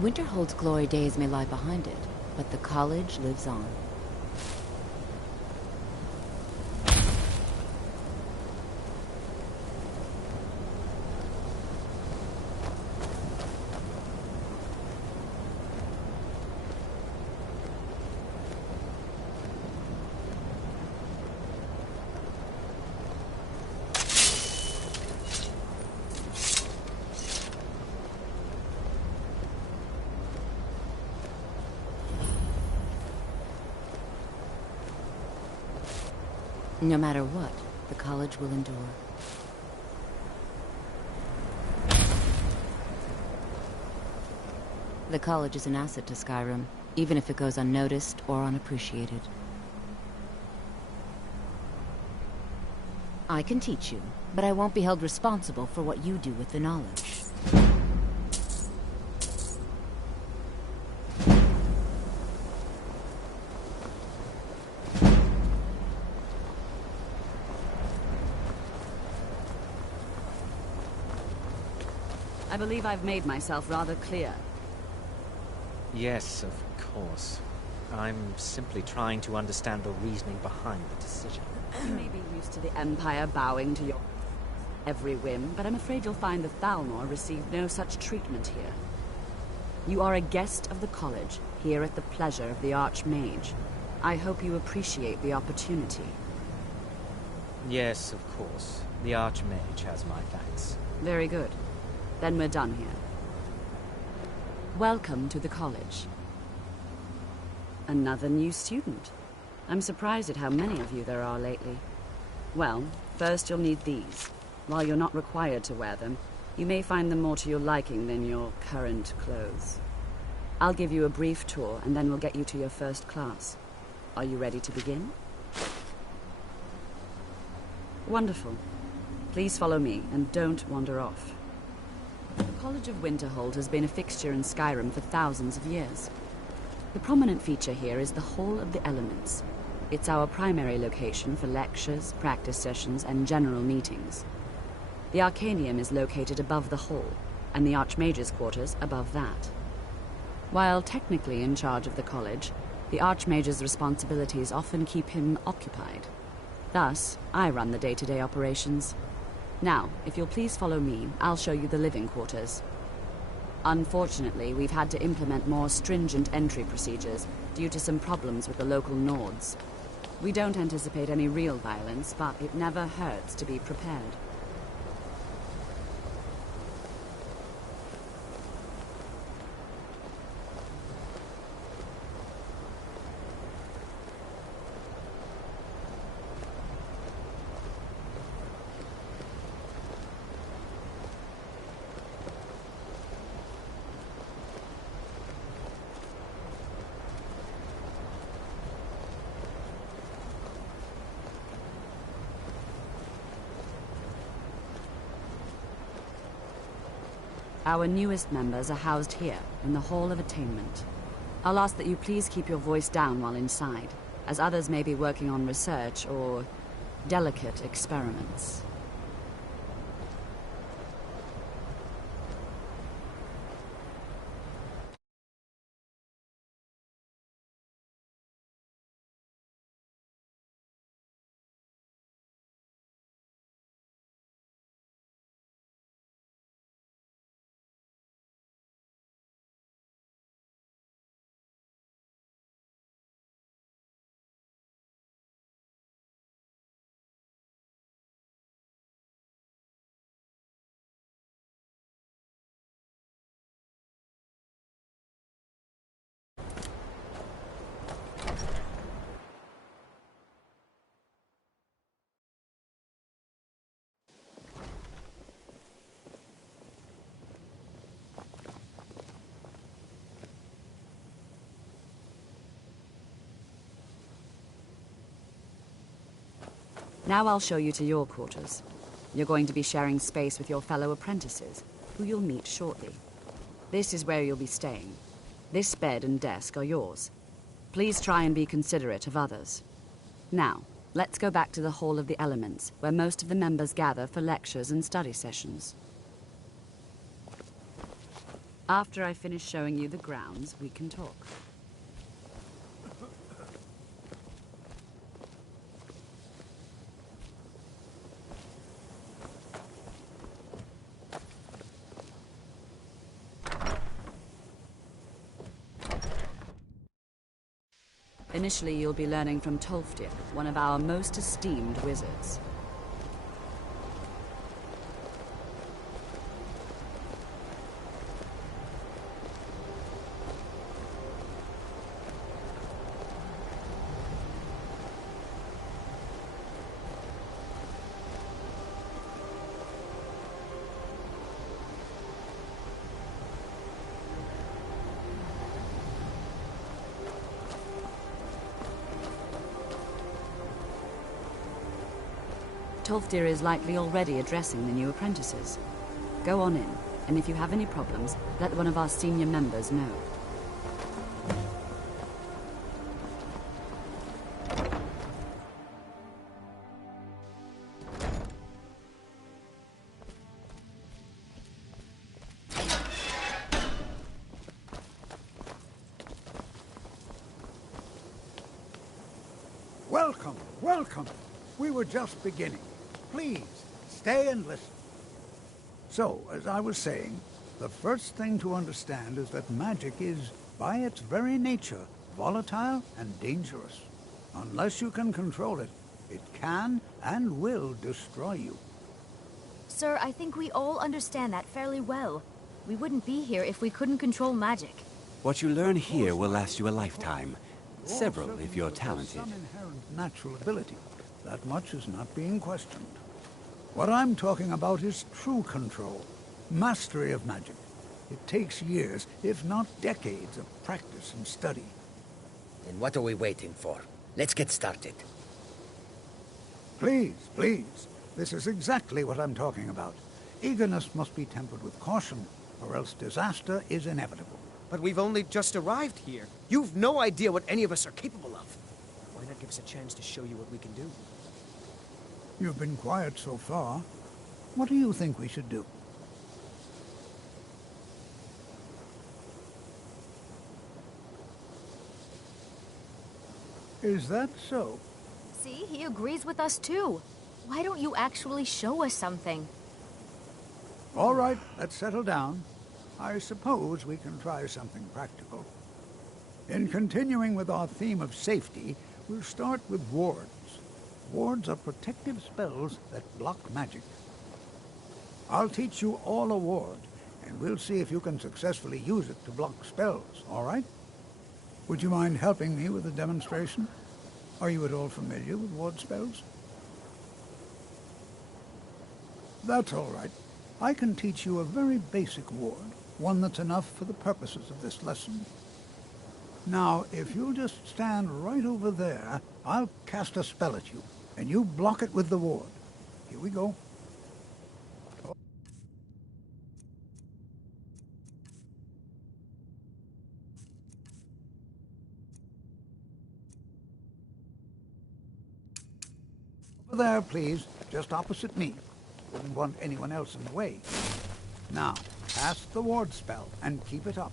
Winterhold's glory days may lie behind it, but the college lives on. No matter what, the college will endure. The college is an asset to Skyrim, even if it goes unnoticed or unappreciated. I can teach you, but I won't be held responsible for what you do with the knowledge. I believe I've made myself rather clear. Yes, of course. I'm simply trying to understand the reasoning behind the decision. You may be used to the Empire bowing to your every whim, but I'm afraid you'll find the Thalmor received no such treatment here. You are a guest of the college, here at the pleasure of the Archmage. I hope you appreciate the opportunity. Yes, of course. The Archmage has my thanks. Very good. Then we're done here. Welcome to the college. Another new student. I'm surprised at how many of you there are lately. Well, first you'll need these. While you're not required to wear them, you may find them more to your liking than your current clothes. I'll give you a brief tour, and then we'll get you to your first class. Are you ready to begin? Wonderful. Please follow me, and don't wander off. The College of Winterhold has been a fixture in Skyrim for thousands of years. The prominent feature here is the Hall of the Elements. It's our primary location for lectures, practice sessions, and general meetings. The Arcanium is located above the hall, and the Archmage's quarters above that. While technically in charge of the college, the Archmage's responsibilities often keep him occupied. Thus, I run the day-to-day operations. Now, if you'll please follow me, I'll show you the living quarters. Unfortunately, we've had to implement more stringent entry procedures due to some problems with the local Nords. We don't anticipate any real violence, but it never hurts to be prepared. Our newest members are housed here, in the Hall of Attainment. I'll ask that you please keep your voice down while inside, as others may be working on research or delicate experiments. Now I'll show you to your quarters. You're going to be sharing space with your fellow apprentices, who you'll meet shortly. This is where you'll be staying. This bed and desk are yours. Please try and be considerate of others. Now, let's go back to the Hall of the Elements, where most of the members gather for lectures and study sessions. After I finish showing you the grounds, we can talk. Initially, you'll be learning from Tolfdir, one of our most esteemed wizards. Tolfdir is likely already addressing the new apprentices. Go on in, and if you have any problems, let one of our senior members know. Welcome, welcome. We were just beginning. Please, stay and listen. So, as I was saying, the first thing to understand is that magic is, by its very nature, volatile and dangerous. Unless you can control it, it can and will destroy you. Sir, I think we all understand that fairly well. We wouldn't be here if we couldn't control magic. What you learn here will last you a lifetime. Several, if you're talented. Some inherent natural ability. That much is not being questioned. What I'm talking about is true control, mastery of magic. It takes years, if not decades, of practice and study. Then what are we waiting for? Let's get started. Please, please. This is exactly what I'm talking about. Eagerness must be tempered with caution, or else disaster is inevitable. But we've only just arrived here. You've no idea what any of us are capable of. Why not give us a chance to show you what we can do? You've been quiet so far. What do you think we should do? Is that so? See, he agrees with us too. Why don't you actually show us something? All right, let's settle down. I suppose we can try something practical. In continuing with our theme of safety, we'll start with wards. Wards are protective spells that block magic. I'll teach you all a ward, and we'll see if you can successfully use it to block spells, all right? Would you mind helping me with a demonstration? Are you at all familiar with ward spells? That's all right. I can teach you a very basic ward, one that's enough for the purposes of this lesson. Now, if you'll just stand right over there, I'll cast a spell at you, and you block it with the ward. Here we go. Over there, please, just opposite me. Wouldn't want anyone else in the way. Now, cast the ward spell and keep it up.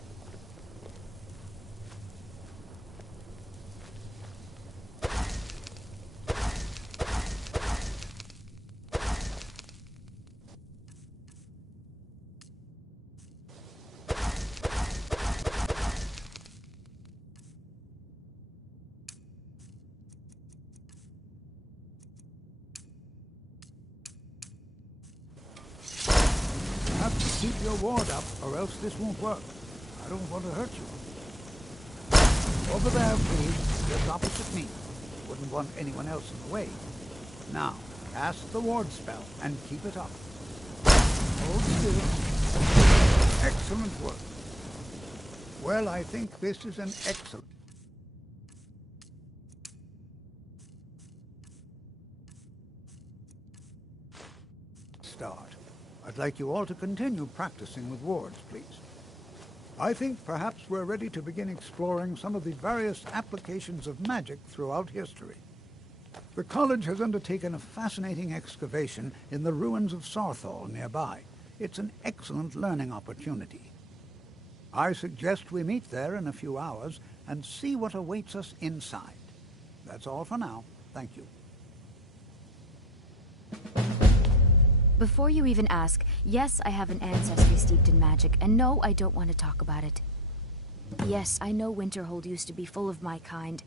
Keep your ward up, or else this won't work. I don't want to hurt you. Over there, please, just opposite me. Wouldn't want anyone else in the way. Now, cast the ward spell and keep it up. Hold still. Excellent work. Well, I think this is an excellent start. I'd like you all to continue practicing with wards, please. I think perhaps we're ready to begin exploring some of the various applications of magic throughout history. The college has undertaken a fascinating excavation in the ruins of Sarthal nearby. It's an excellent learning opportunity. I suggest we meet there in a few hours and see what awaits us inside. That's all for now. Thank you. Before you even ask, yes, I have an ancestry steeped in magic, and no, I don't want to talk about it. Yes, I know Winterhold used to be full of my kind,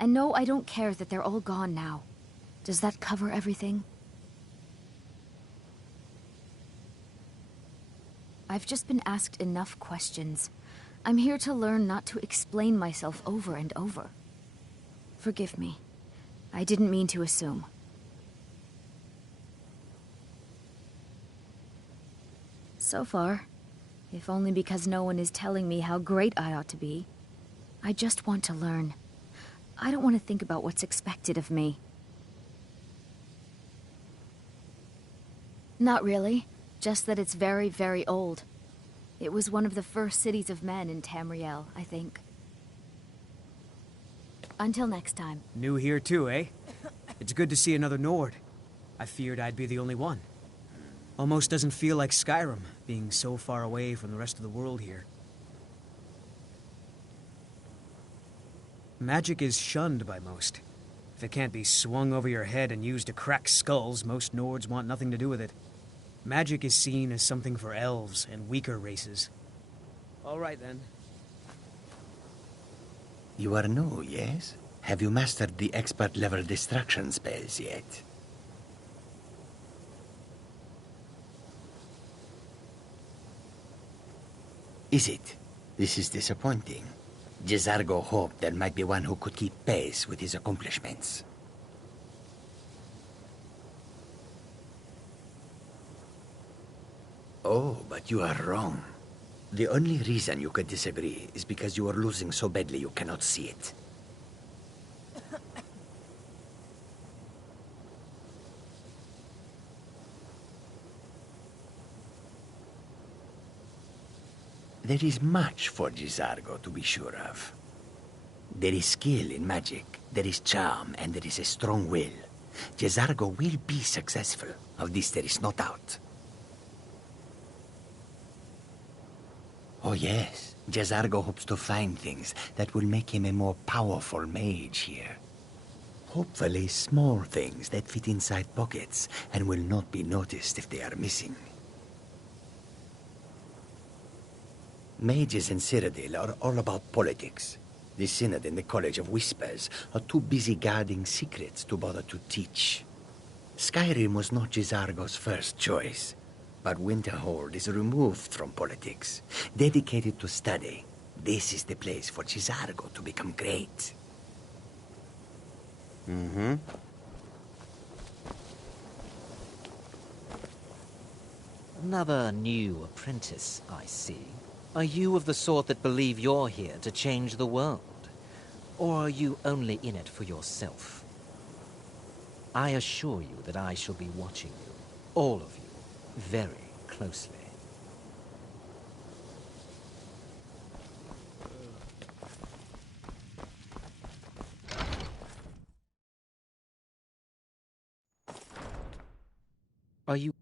and no, I don't care that they're all gone now. Does that cover everything? I've just been asked enough questions. I'm here to learn, not to explain myself over and over. Forgive me. I didn't mean to assume. So far, if only because no one is telling me how great I ought to be, I just want to learn. I don't want to think about what's expected of me. Not really. Just that it's very, very old. It was one of the first cities of men in Tamriel, I think. Until next time. New here too, eh? It's good to see another Nord. I feared I'd be the only one. Almost doesn't feel like Skyrim, being so far away from the rest of the world here. Magic is shunned by most. If it can't be swung over your head and used to crack skulls, most Nords want nothing to do with it. Magic is seen as something for elves and weaker races. All right, then. You are new, yes? Have you mastered the expert-level distraction spells yet? Is it? This is disappointing. Jezargo hoped there might be one who could keep pace with his accomplishments. Oh, but you are wrong. The only reason you could disagree is because you are losing so badly you cannot see it. There is much for Jezargo to be sure of. There is skill in magic, there is charm, and there is a strong will. Jezargo will be successful. Of this there is no doubt. Oh yes, Jezargo hopes to find things that will make him a more powerful mage here. Hopefully small things that fit inside pockets and will not be noticed if they are missing. Mages in Cyrodiil are all about politics. The Synod and the College of Whispers are too busy guarding secrets to bother to teach. Skyrim was not Jezargo's first choice, but Winterhold is removed from politics, dedicated to study. This is the place for Jezargo to become great. Another new apprentice, I see. Are you of the sort that believe you're here to change the world? Or are you only in it for yourself? I assure you that I shall be watching you, all of you, very closely. Are you...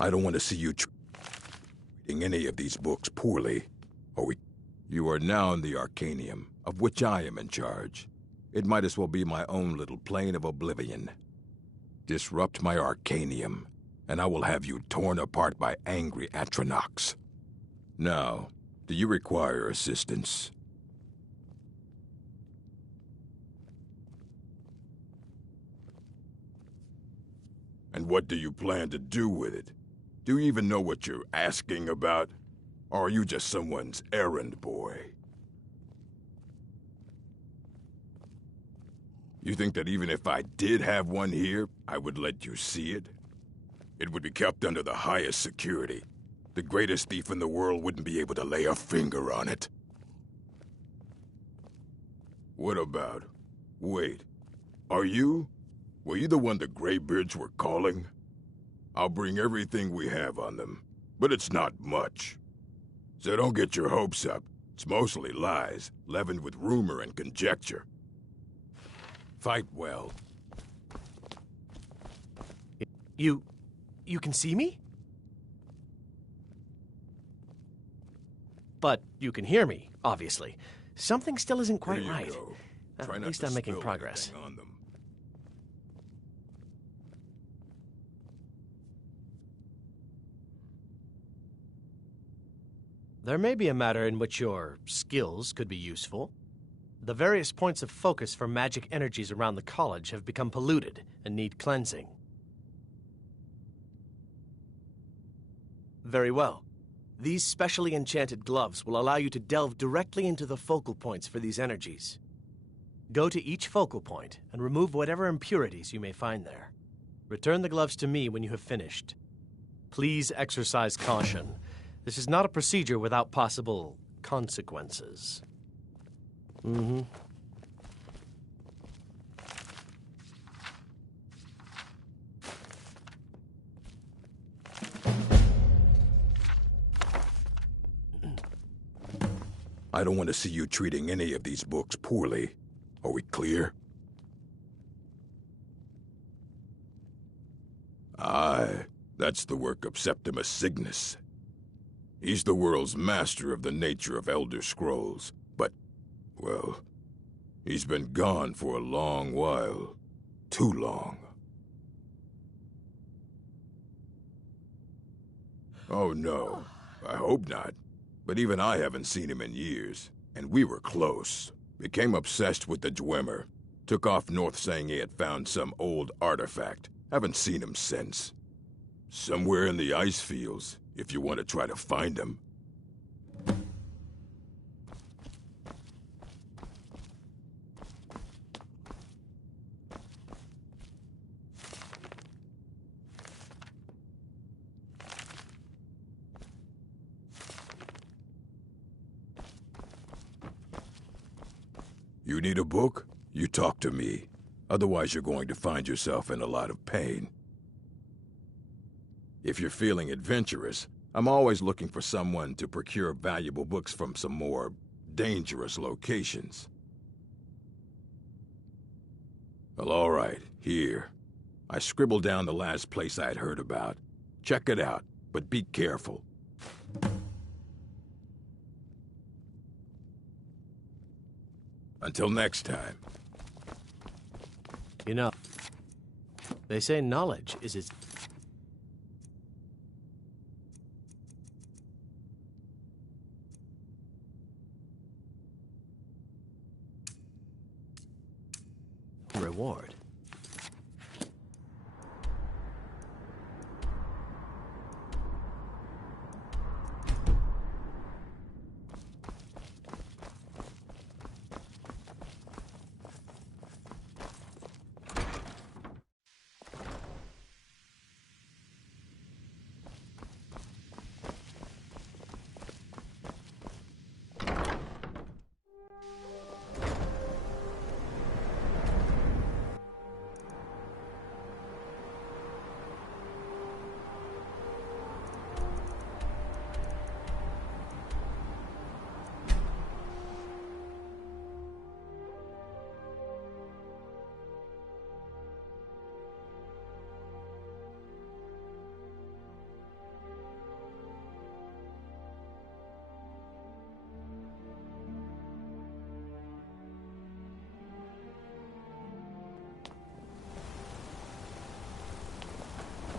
I don't want to see you reading any of these books poorly. You are now in the Arcanium, of which I am in charge. It might as well be my own little plane of oblivion. Disrupt my Arcanium, and I will have you torn apart by angry Atronachs. Now, do you require assistance? And what do you plan to do with it? Do you even know what you're asking about? Or are you just someone's errand boy? You think that even if I did have one here, I would let you see it? It would be kept under the highest security. The greatest thief in the world wouldn't be able to lay a finger on it. What about? Wait, were you the one the Greybeards were calling? I'll bring everything we have on them, but it's not much. So don't get your hopes up. It's mostly lies, leavened with rumor and conjecture. Fight well. You can see me? But you can hear me, obviously. Something still isn't quite right. At least I'm making progress. On them. There may be a matter in which your skills could be useful. The various points of focus for magic energies around the college have become polluted and need cleansing. Very well. These specially enchanted gloves will allow you to delve directly into the focal points for these energies. Go to each focal point and remove whatever impurities you may find there. Return the gloves to me when you have finished. Please exercise caution. This is not a procedure without possible consequences. I don't want to see you treating any of these books poorly. Are we clear? Aye, that's the work of Septimus Cygnus. He's the world's master of the nature of Elder Scrolls, but, well, he's been gone for a long while. Too long. Oh no, I hope not. But even I haven't seen him in years, and we were close. Became obsessed with the Dwemer. Took off north saying he had found some old artifact. Haven't seen him since. Somewhere in the ice fields, if you want to try to find him. You need a book? You talk to me. Otherwise you're going to find yourself in a lot of pain. If you're feeling adventurous, I'm always looking for someone to procure valuable books from some more dangerous locations. Well, all right, here. I scribbled down the last place I had heard about. Check it out, but be careful. Until next time. You know, they say knowledge is its... reward.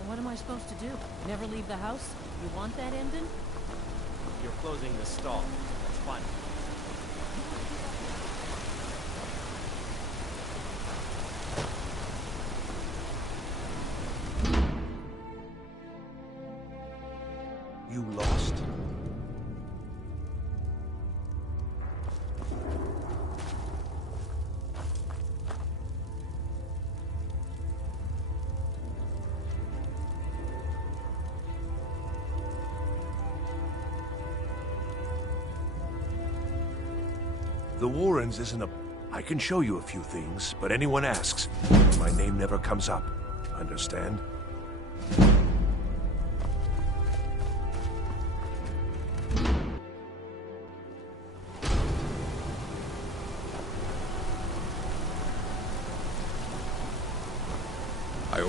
What am I supposed to do? Never leave the house? You want that ending? You're closing the stall. That's fine. You lost? The Warrens isn't a... I can show you a few things, but anyone asks, my name never comes up. Understand?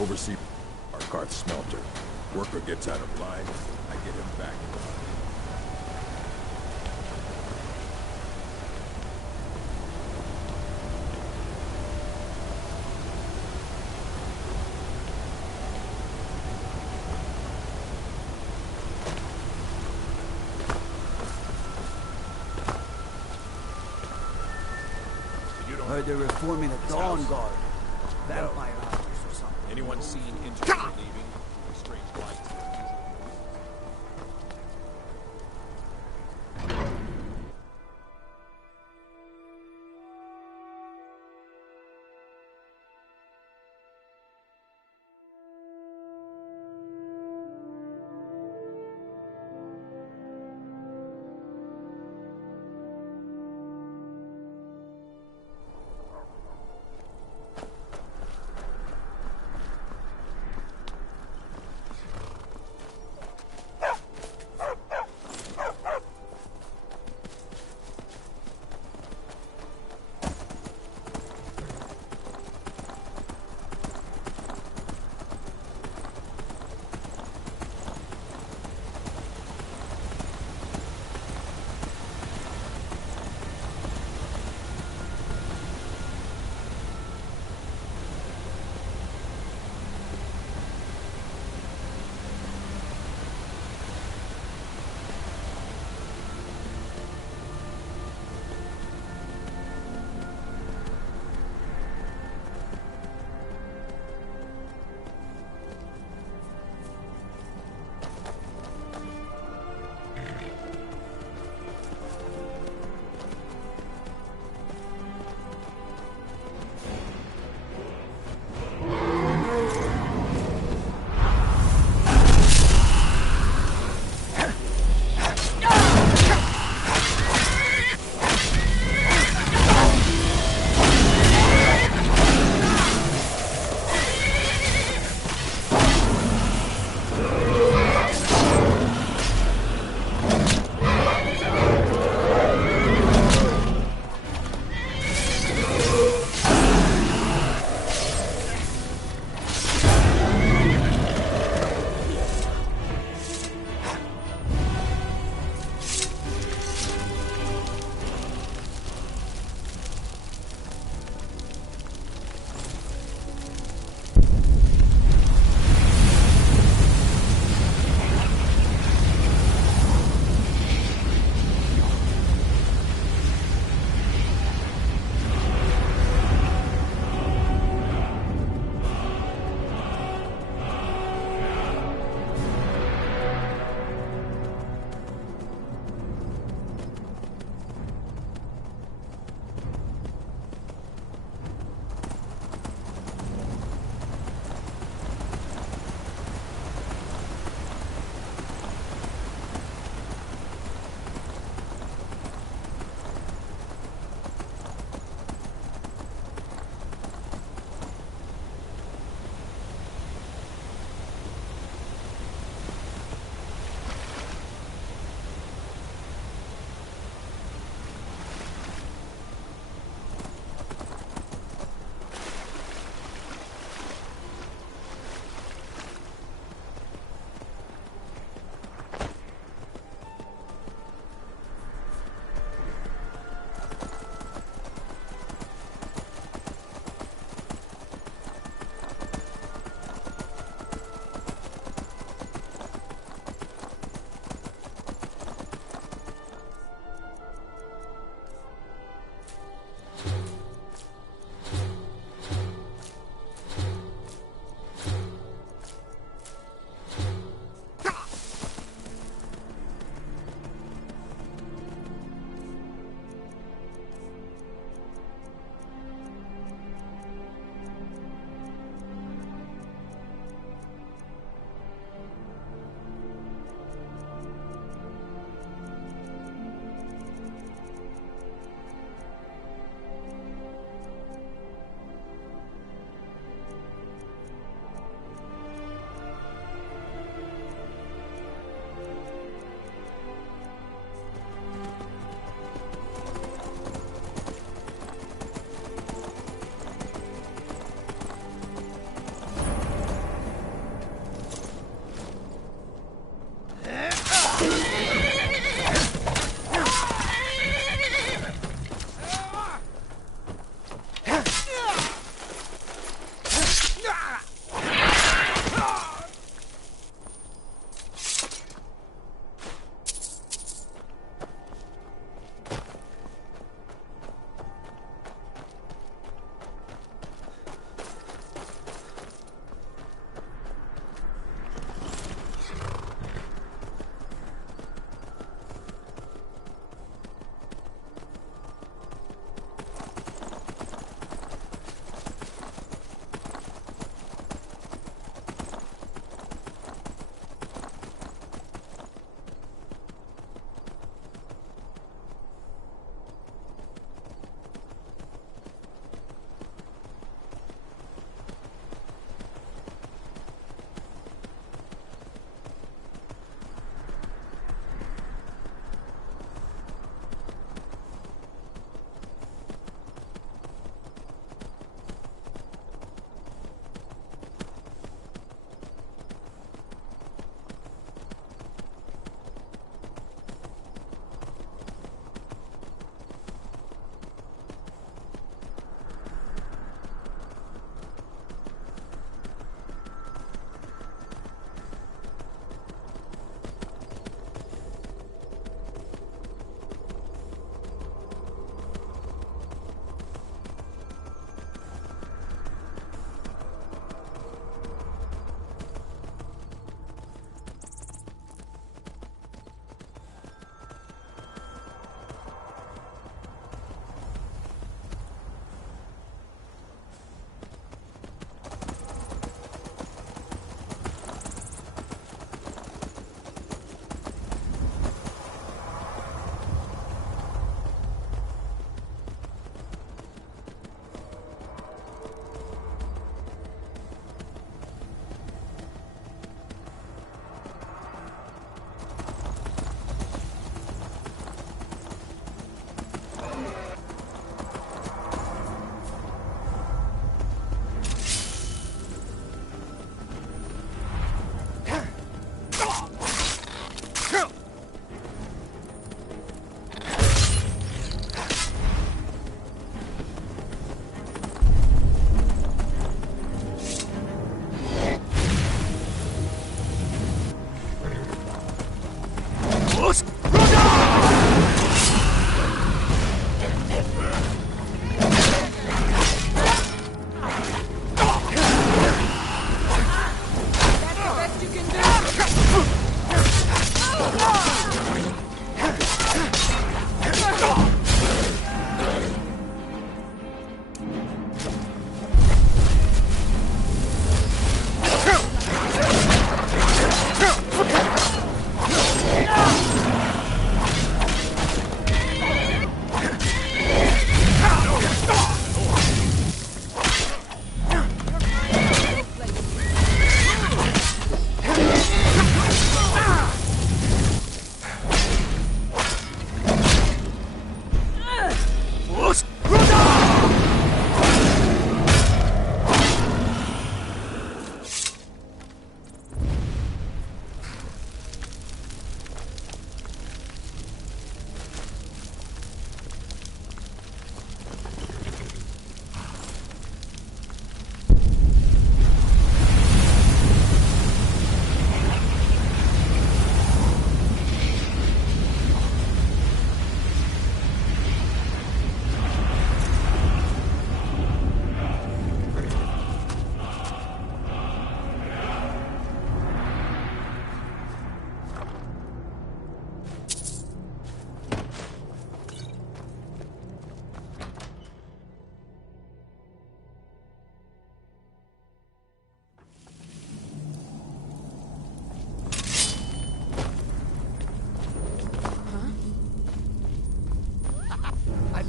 oversee our Karth smelter. Worker gets out of line, I get him back. Heard they're reforming the Dawn Guard. Vampire hunters or something. Anyone seen infantry leaving? Strange lights.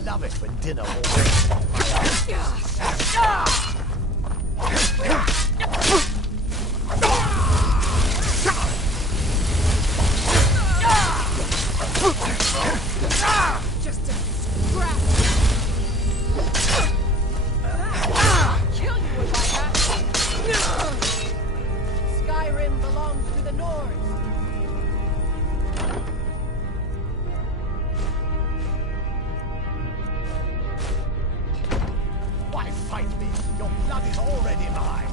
love it when dinner walks on Just a scrap. Kill you if I have to. Skyrim belongs to the Nords. Why fight me? Your blood is already mine.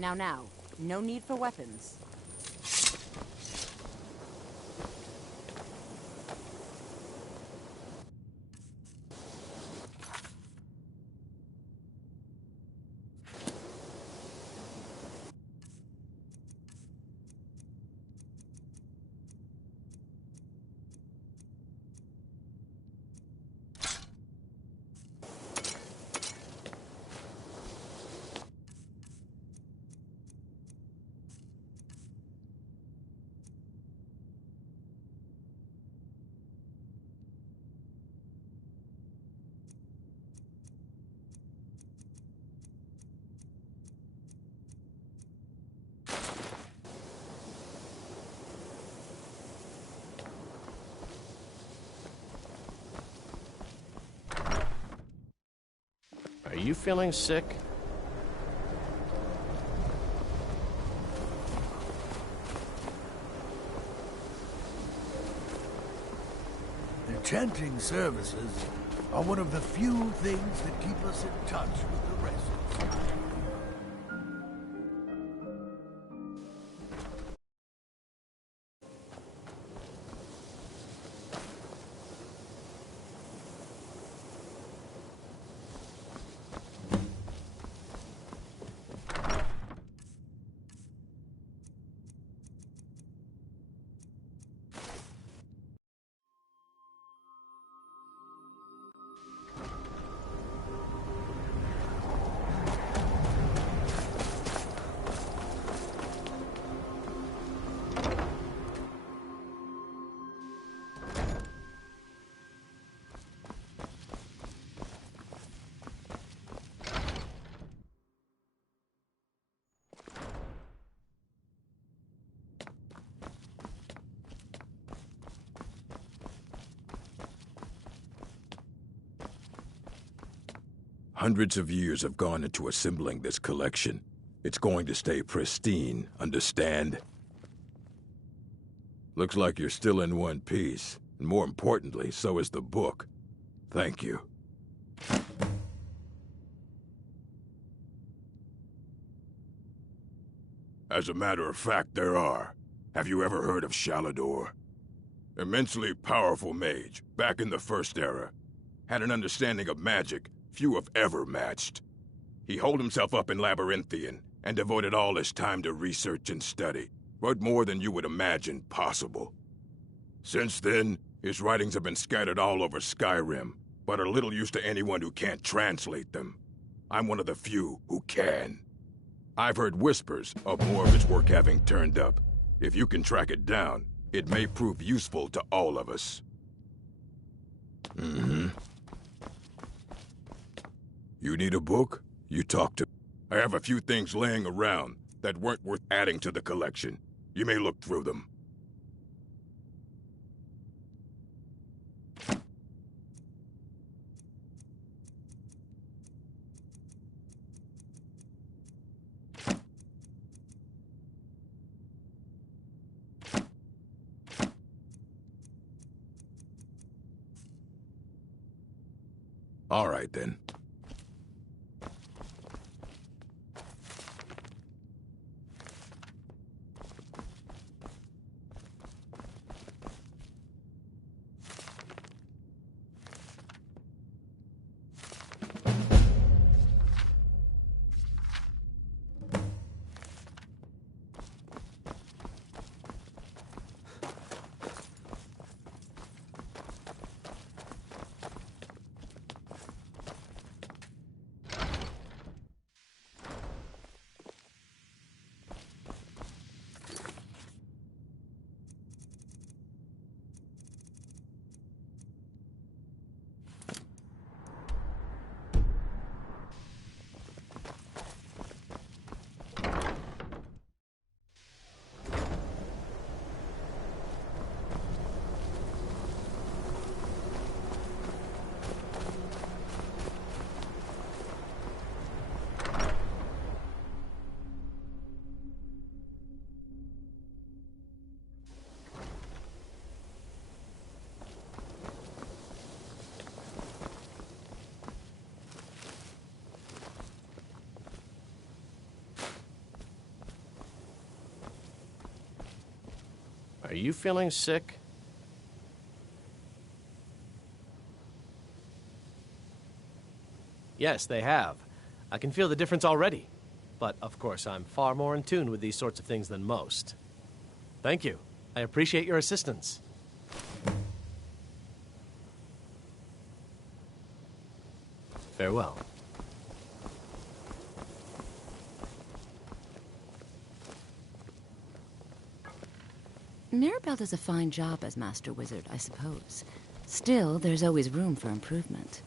Now, no need for weapons. Are you feeling sick? The chanting services are one of the few things that keep us in touch with the rest of Skyrim. Hundreds of years have gone into assembling this collection. It's going to stay pristine, understand? Looks like you're still in one piece. And more importantly, so is the book. Thank you. As a matter of fact, there are. Have you ever heard of Shalador? Immensely powerful mage, back in the First Era. Had an understanding of magic few have ever matched. He holed himself up in Labyrinthian and devoted all his time to research and study, but more than you would imagine possible. Since then, his writings have been scattered all over Skyrim, but are little use to anyone who can't translate them. I'm one of the few who can. I've heard whispers of more of his work having turned up. If you can track it down, it may prove useful to all of us. You need a book? You talk to... I have a few things laying around that weren't worth adding to the collection. You may look through them. All right, then. Are you feeling sick? Yes, they have. I can feel the difference already. But, of course, I'm far more in tune with these sorts of things than most. Thank you. I appreciate your assistance. Farewell. Mirabelle does a fine job as Master Wizard, I suppose. Still, there's always room for improvement.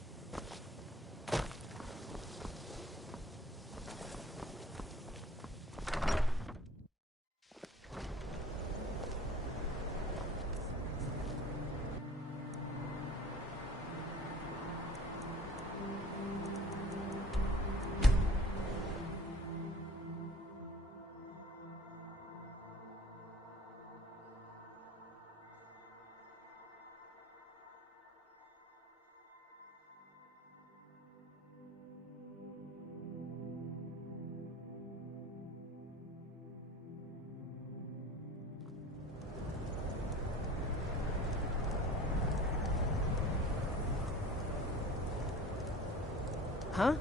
Huh?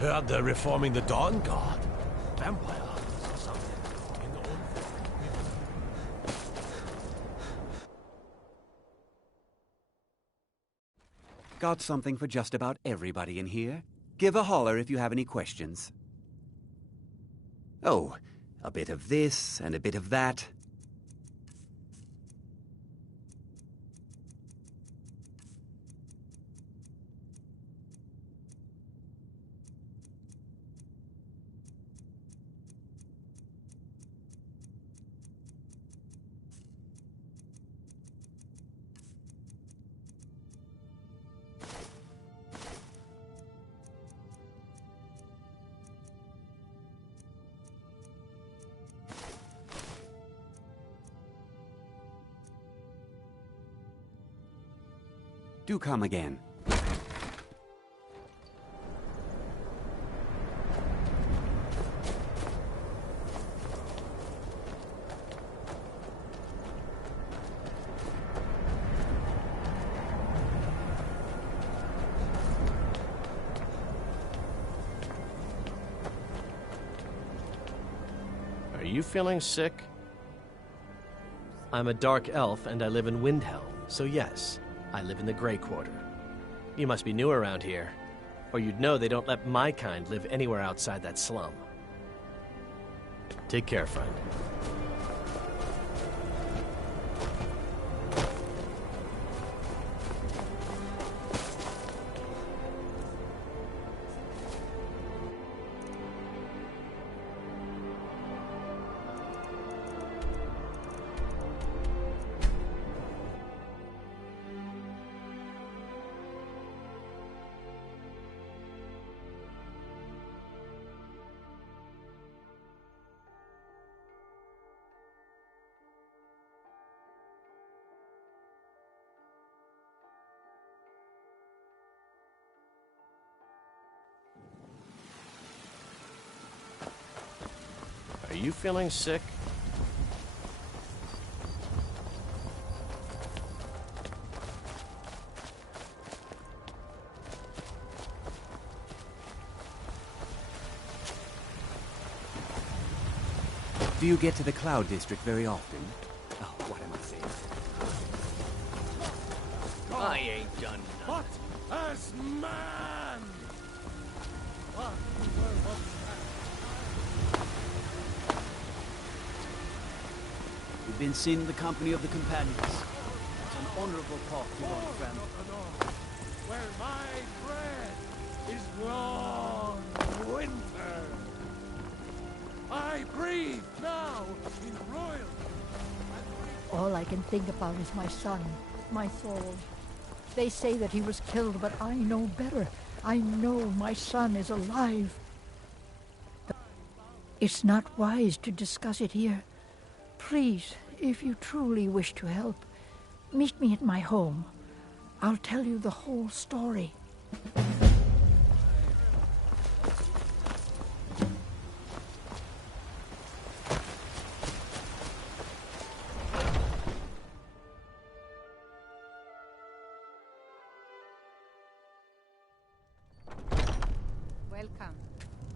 Heard they're reforming the Dawn Guard. Vampire hunters or something. In the old... Got something for just about everybody in here. Give a holler if you have any questions. Oh, a bit of this and a bit of that. Do come again. Are you feeling sick? I'm a dark elf and I live in Windhelm, so yes, I live in the Grey Quarter. You must be new around here, or you'd know they don't let my kind live anywhere outside that slum. Take care, friend. Are you feeling sick? Do you get to the Cloud District very often? Oh, what am I saying? I ain't done nothing. What as man? You've been seen in the company of the companions. It's an honorable talk, you old friend. Where my breath is long winter. I breathe now in royal. All I can think about is my son, my soul. They say that he was killed, but I know better. I know my son is alive. It's not wise to discuss it here. Please, if you truly wish to help, meet me at my home. I'll tell you the whole story. Welcome.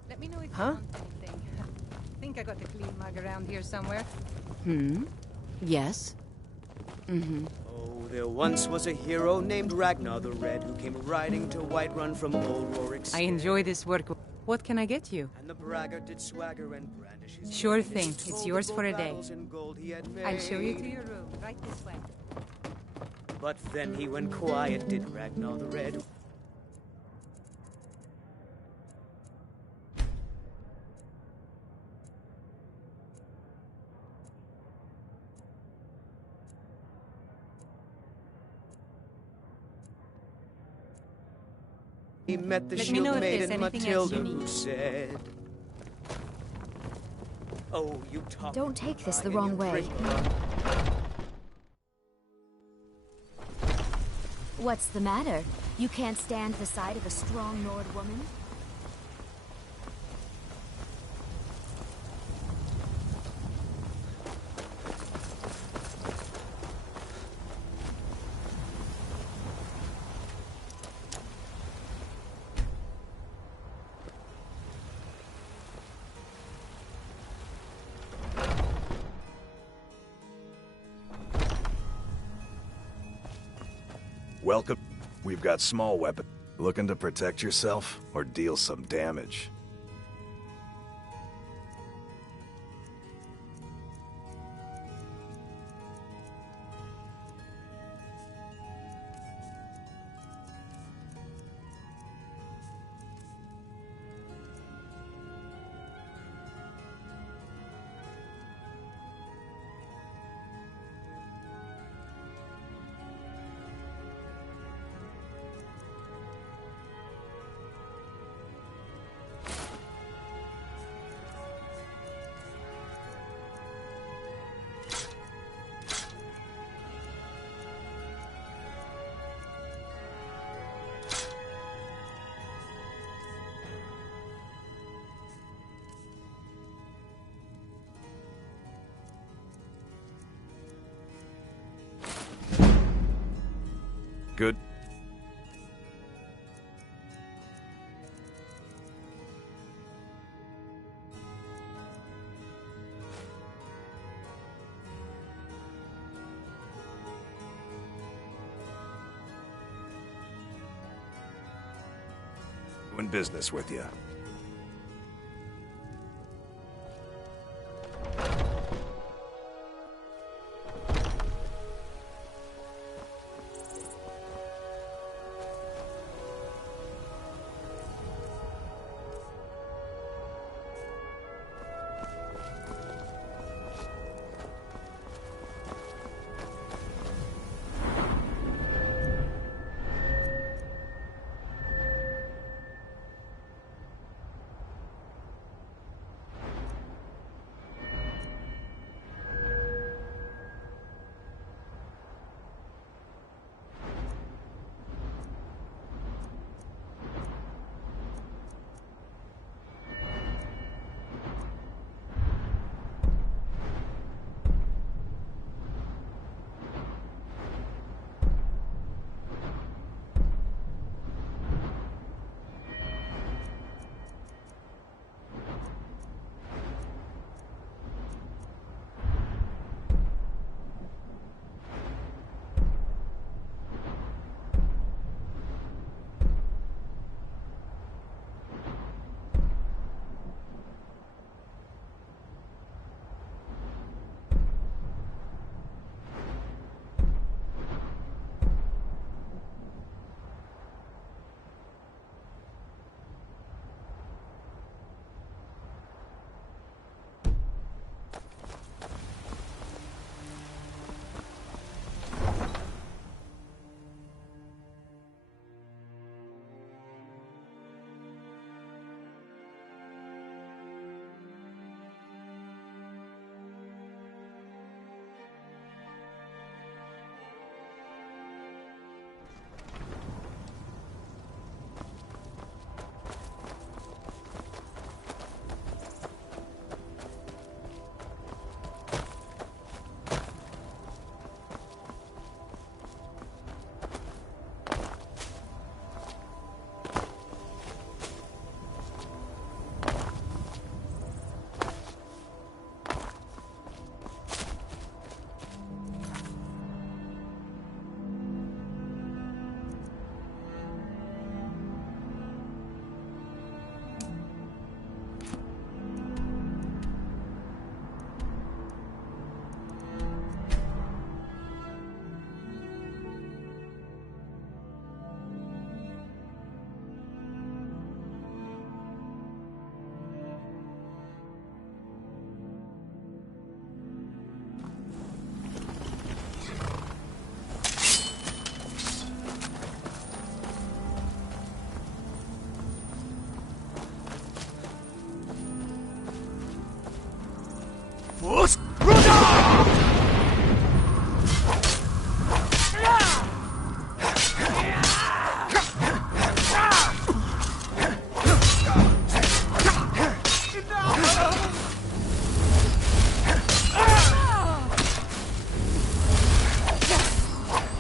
Let me know if Huh? you want anything. I think I got the clean mug around here somewhere. Yes? Oh, there once was a hero named Ragnar the Red who came riding to Whiterun from old Rorik's. I enjoy this work. What can I get you? And the braggart did swagger and brandish his Sure sword, thing. and he It's told yours of for a old day. battles in gold he had I'll show you to made. your room. Right this way. But then he went quiet, did Ragnar the Red. He met the Let me shield know if there's maiden anything else Matilda you who need. said, "Oh, you talk." Don't take this the wrong way. What's the matter? You can't stand the sight of a strong Nord woman? Welcome. We've got small weapons. Looking to protect yourself or deal some damage? Good. Doing business with you.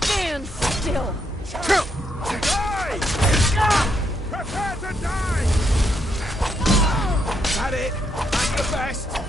Stand still! Die! Prepare to die! That it? At your best!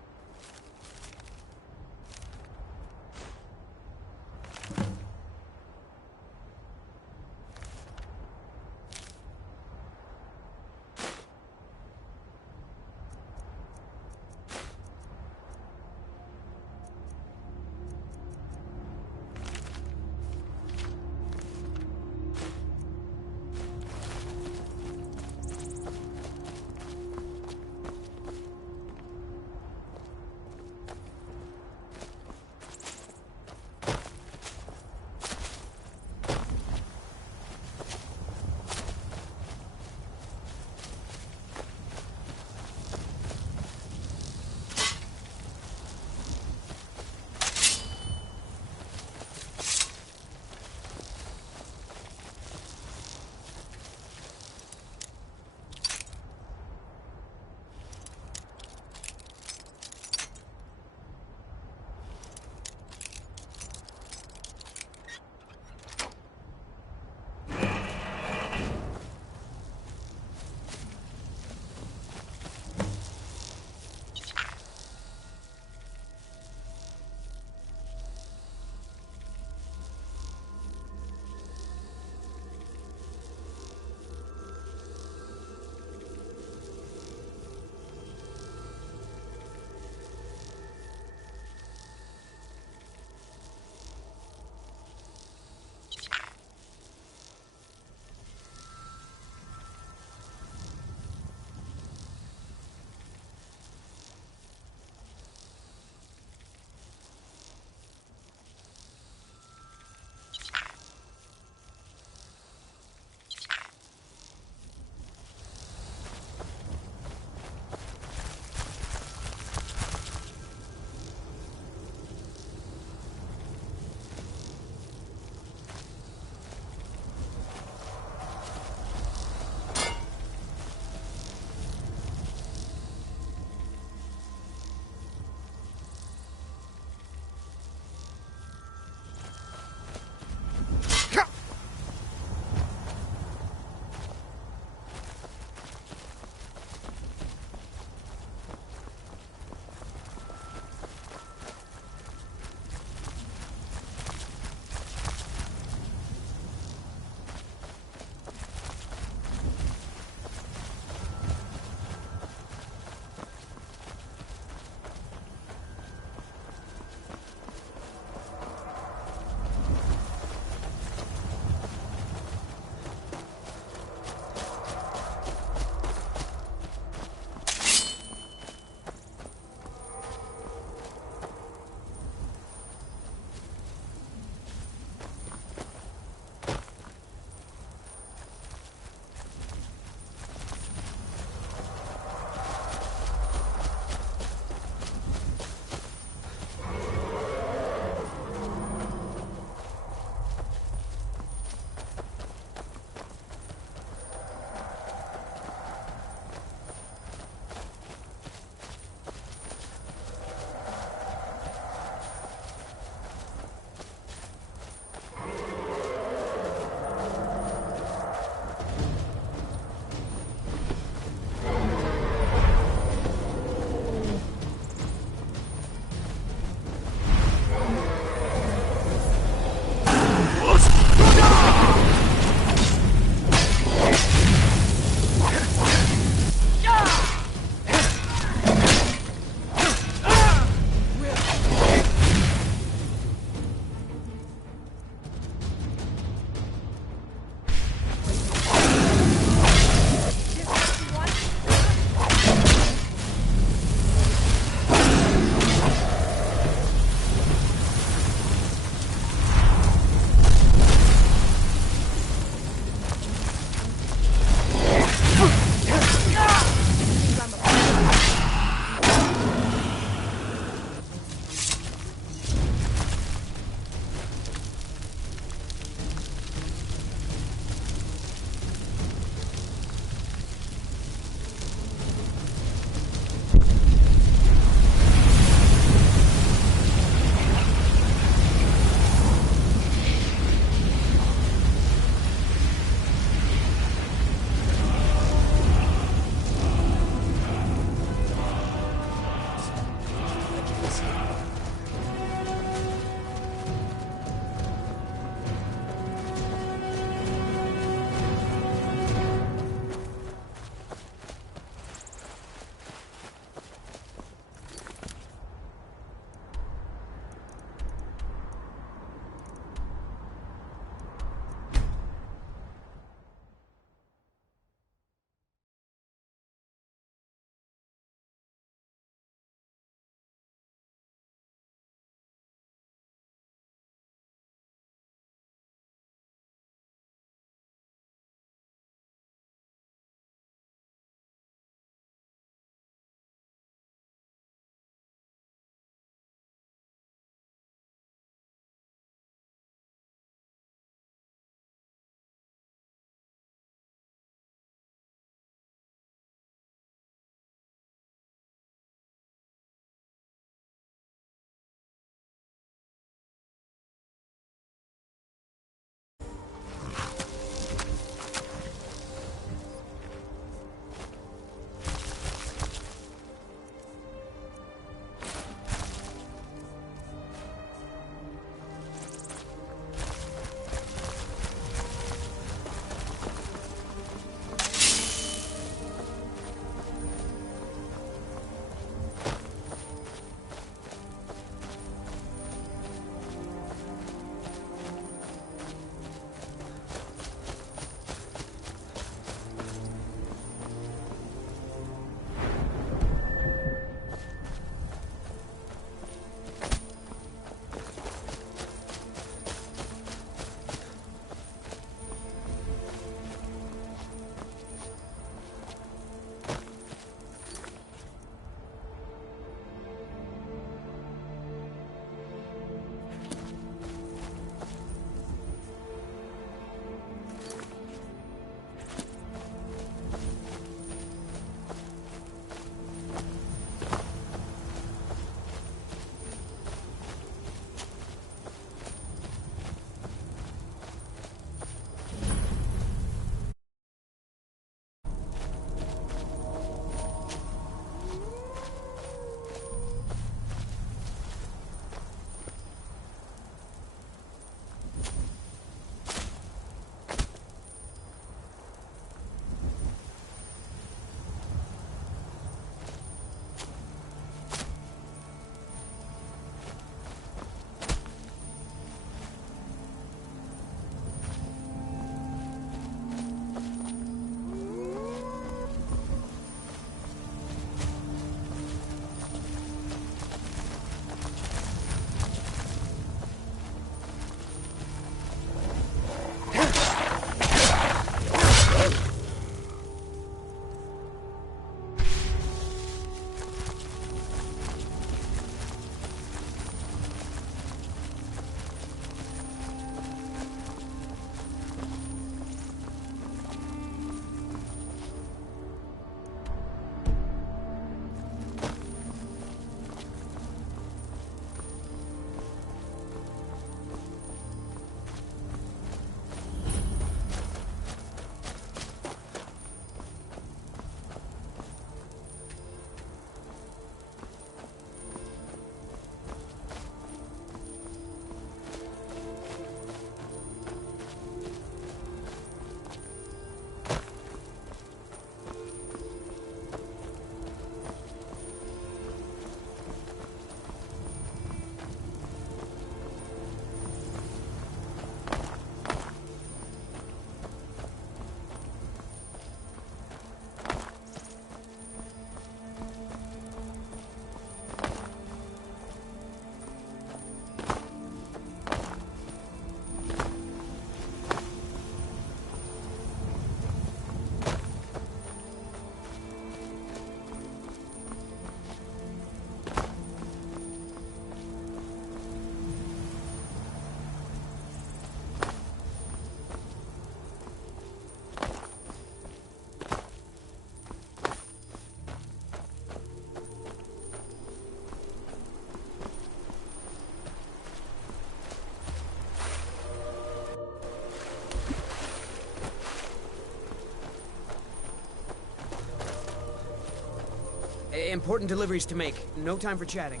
important deliveries to make. No time for chatting.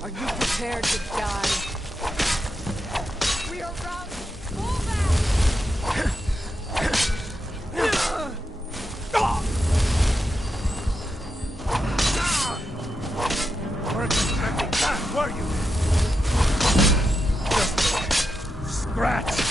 Are you prepared to die? We are routed. Fall back! Weren't expecting that, were you? Just scratch!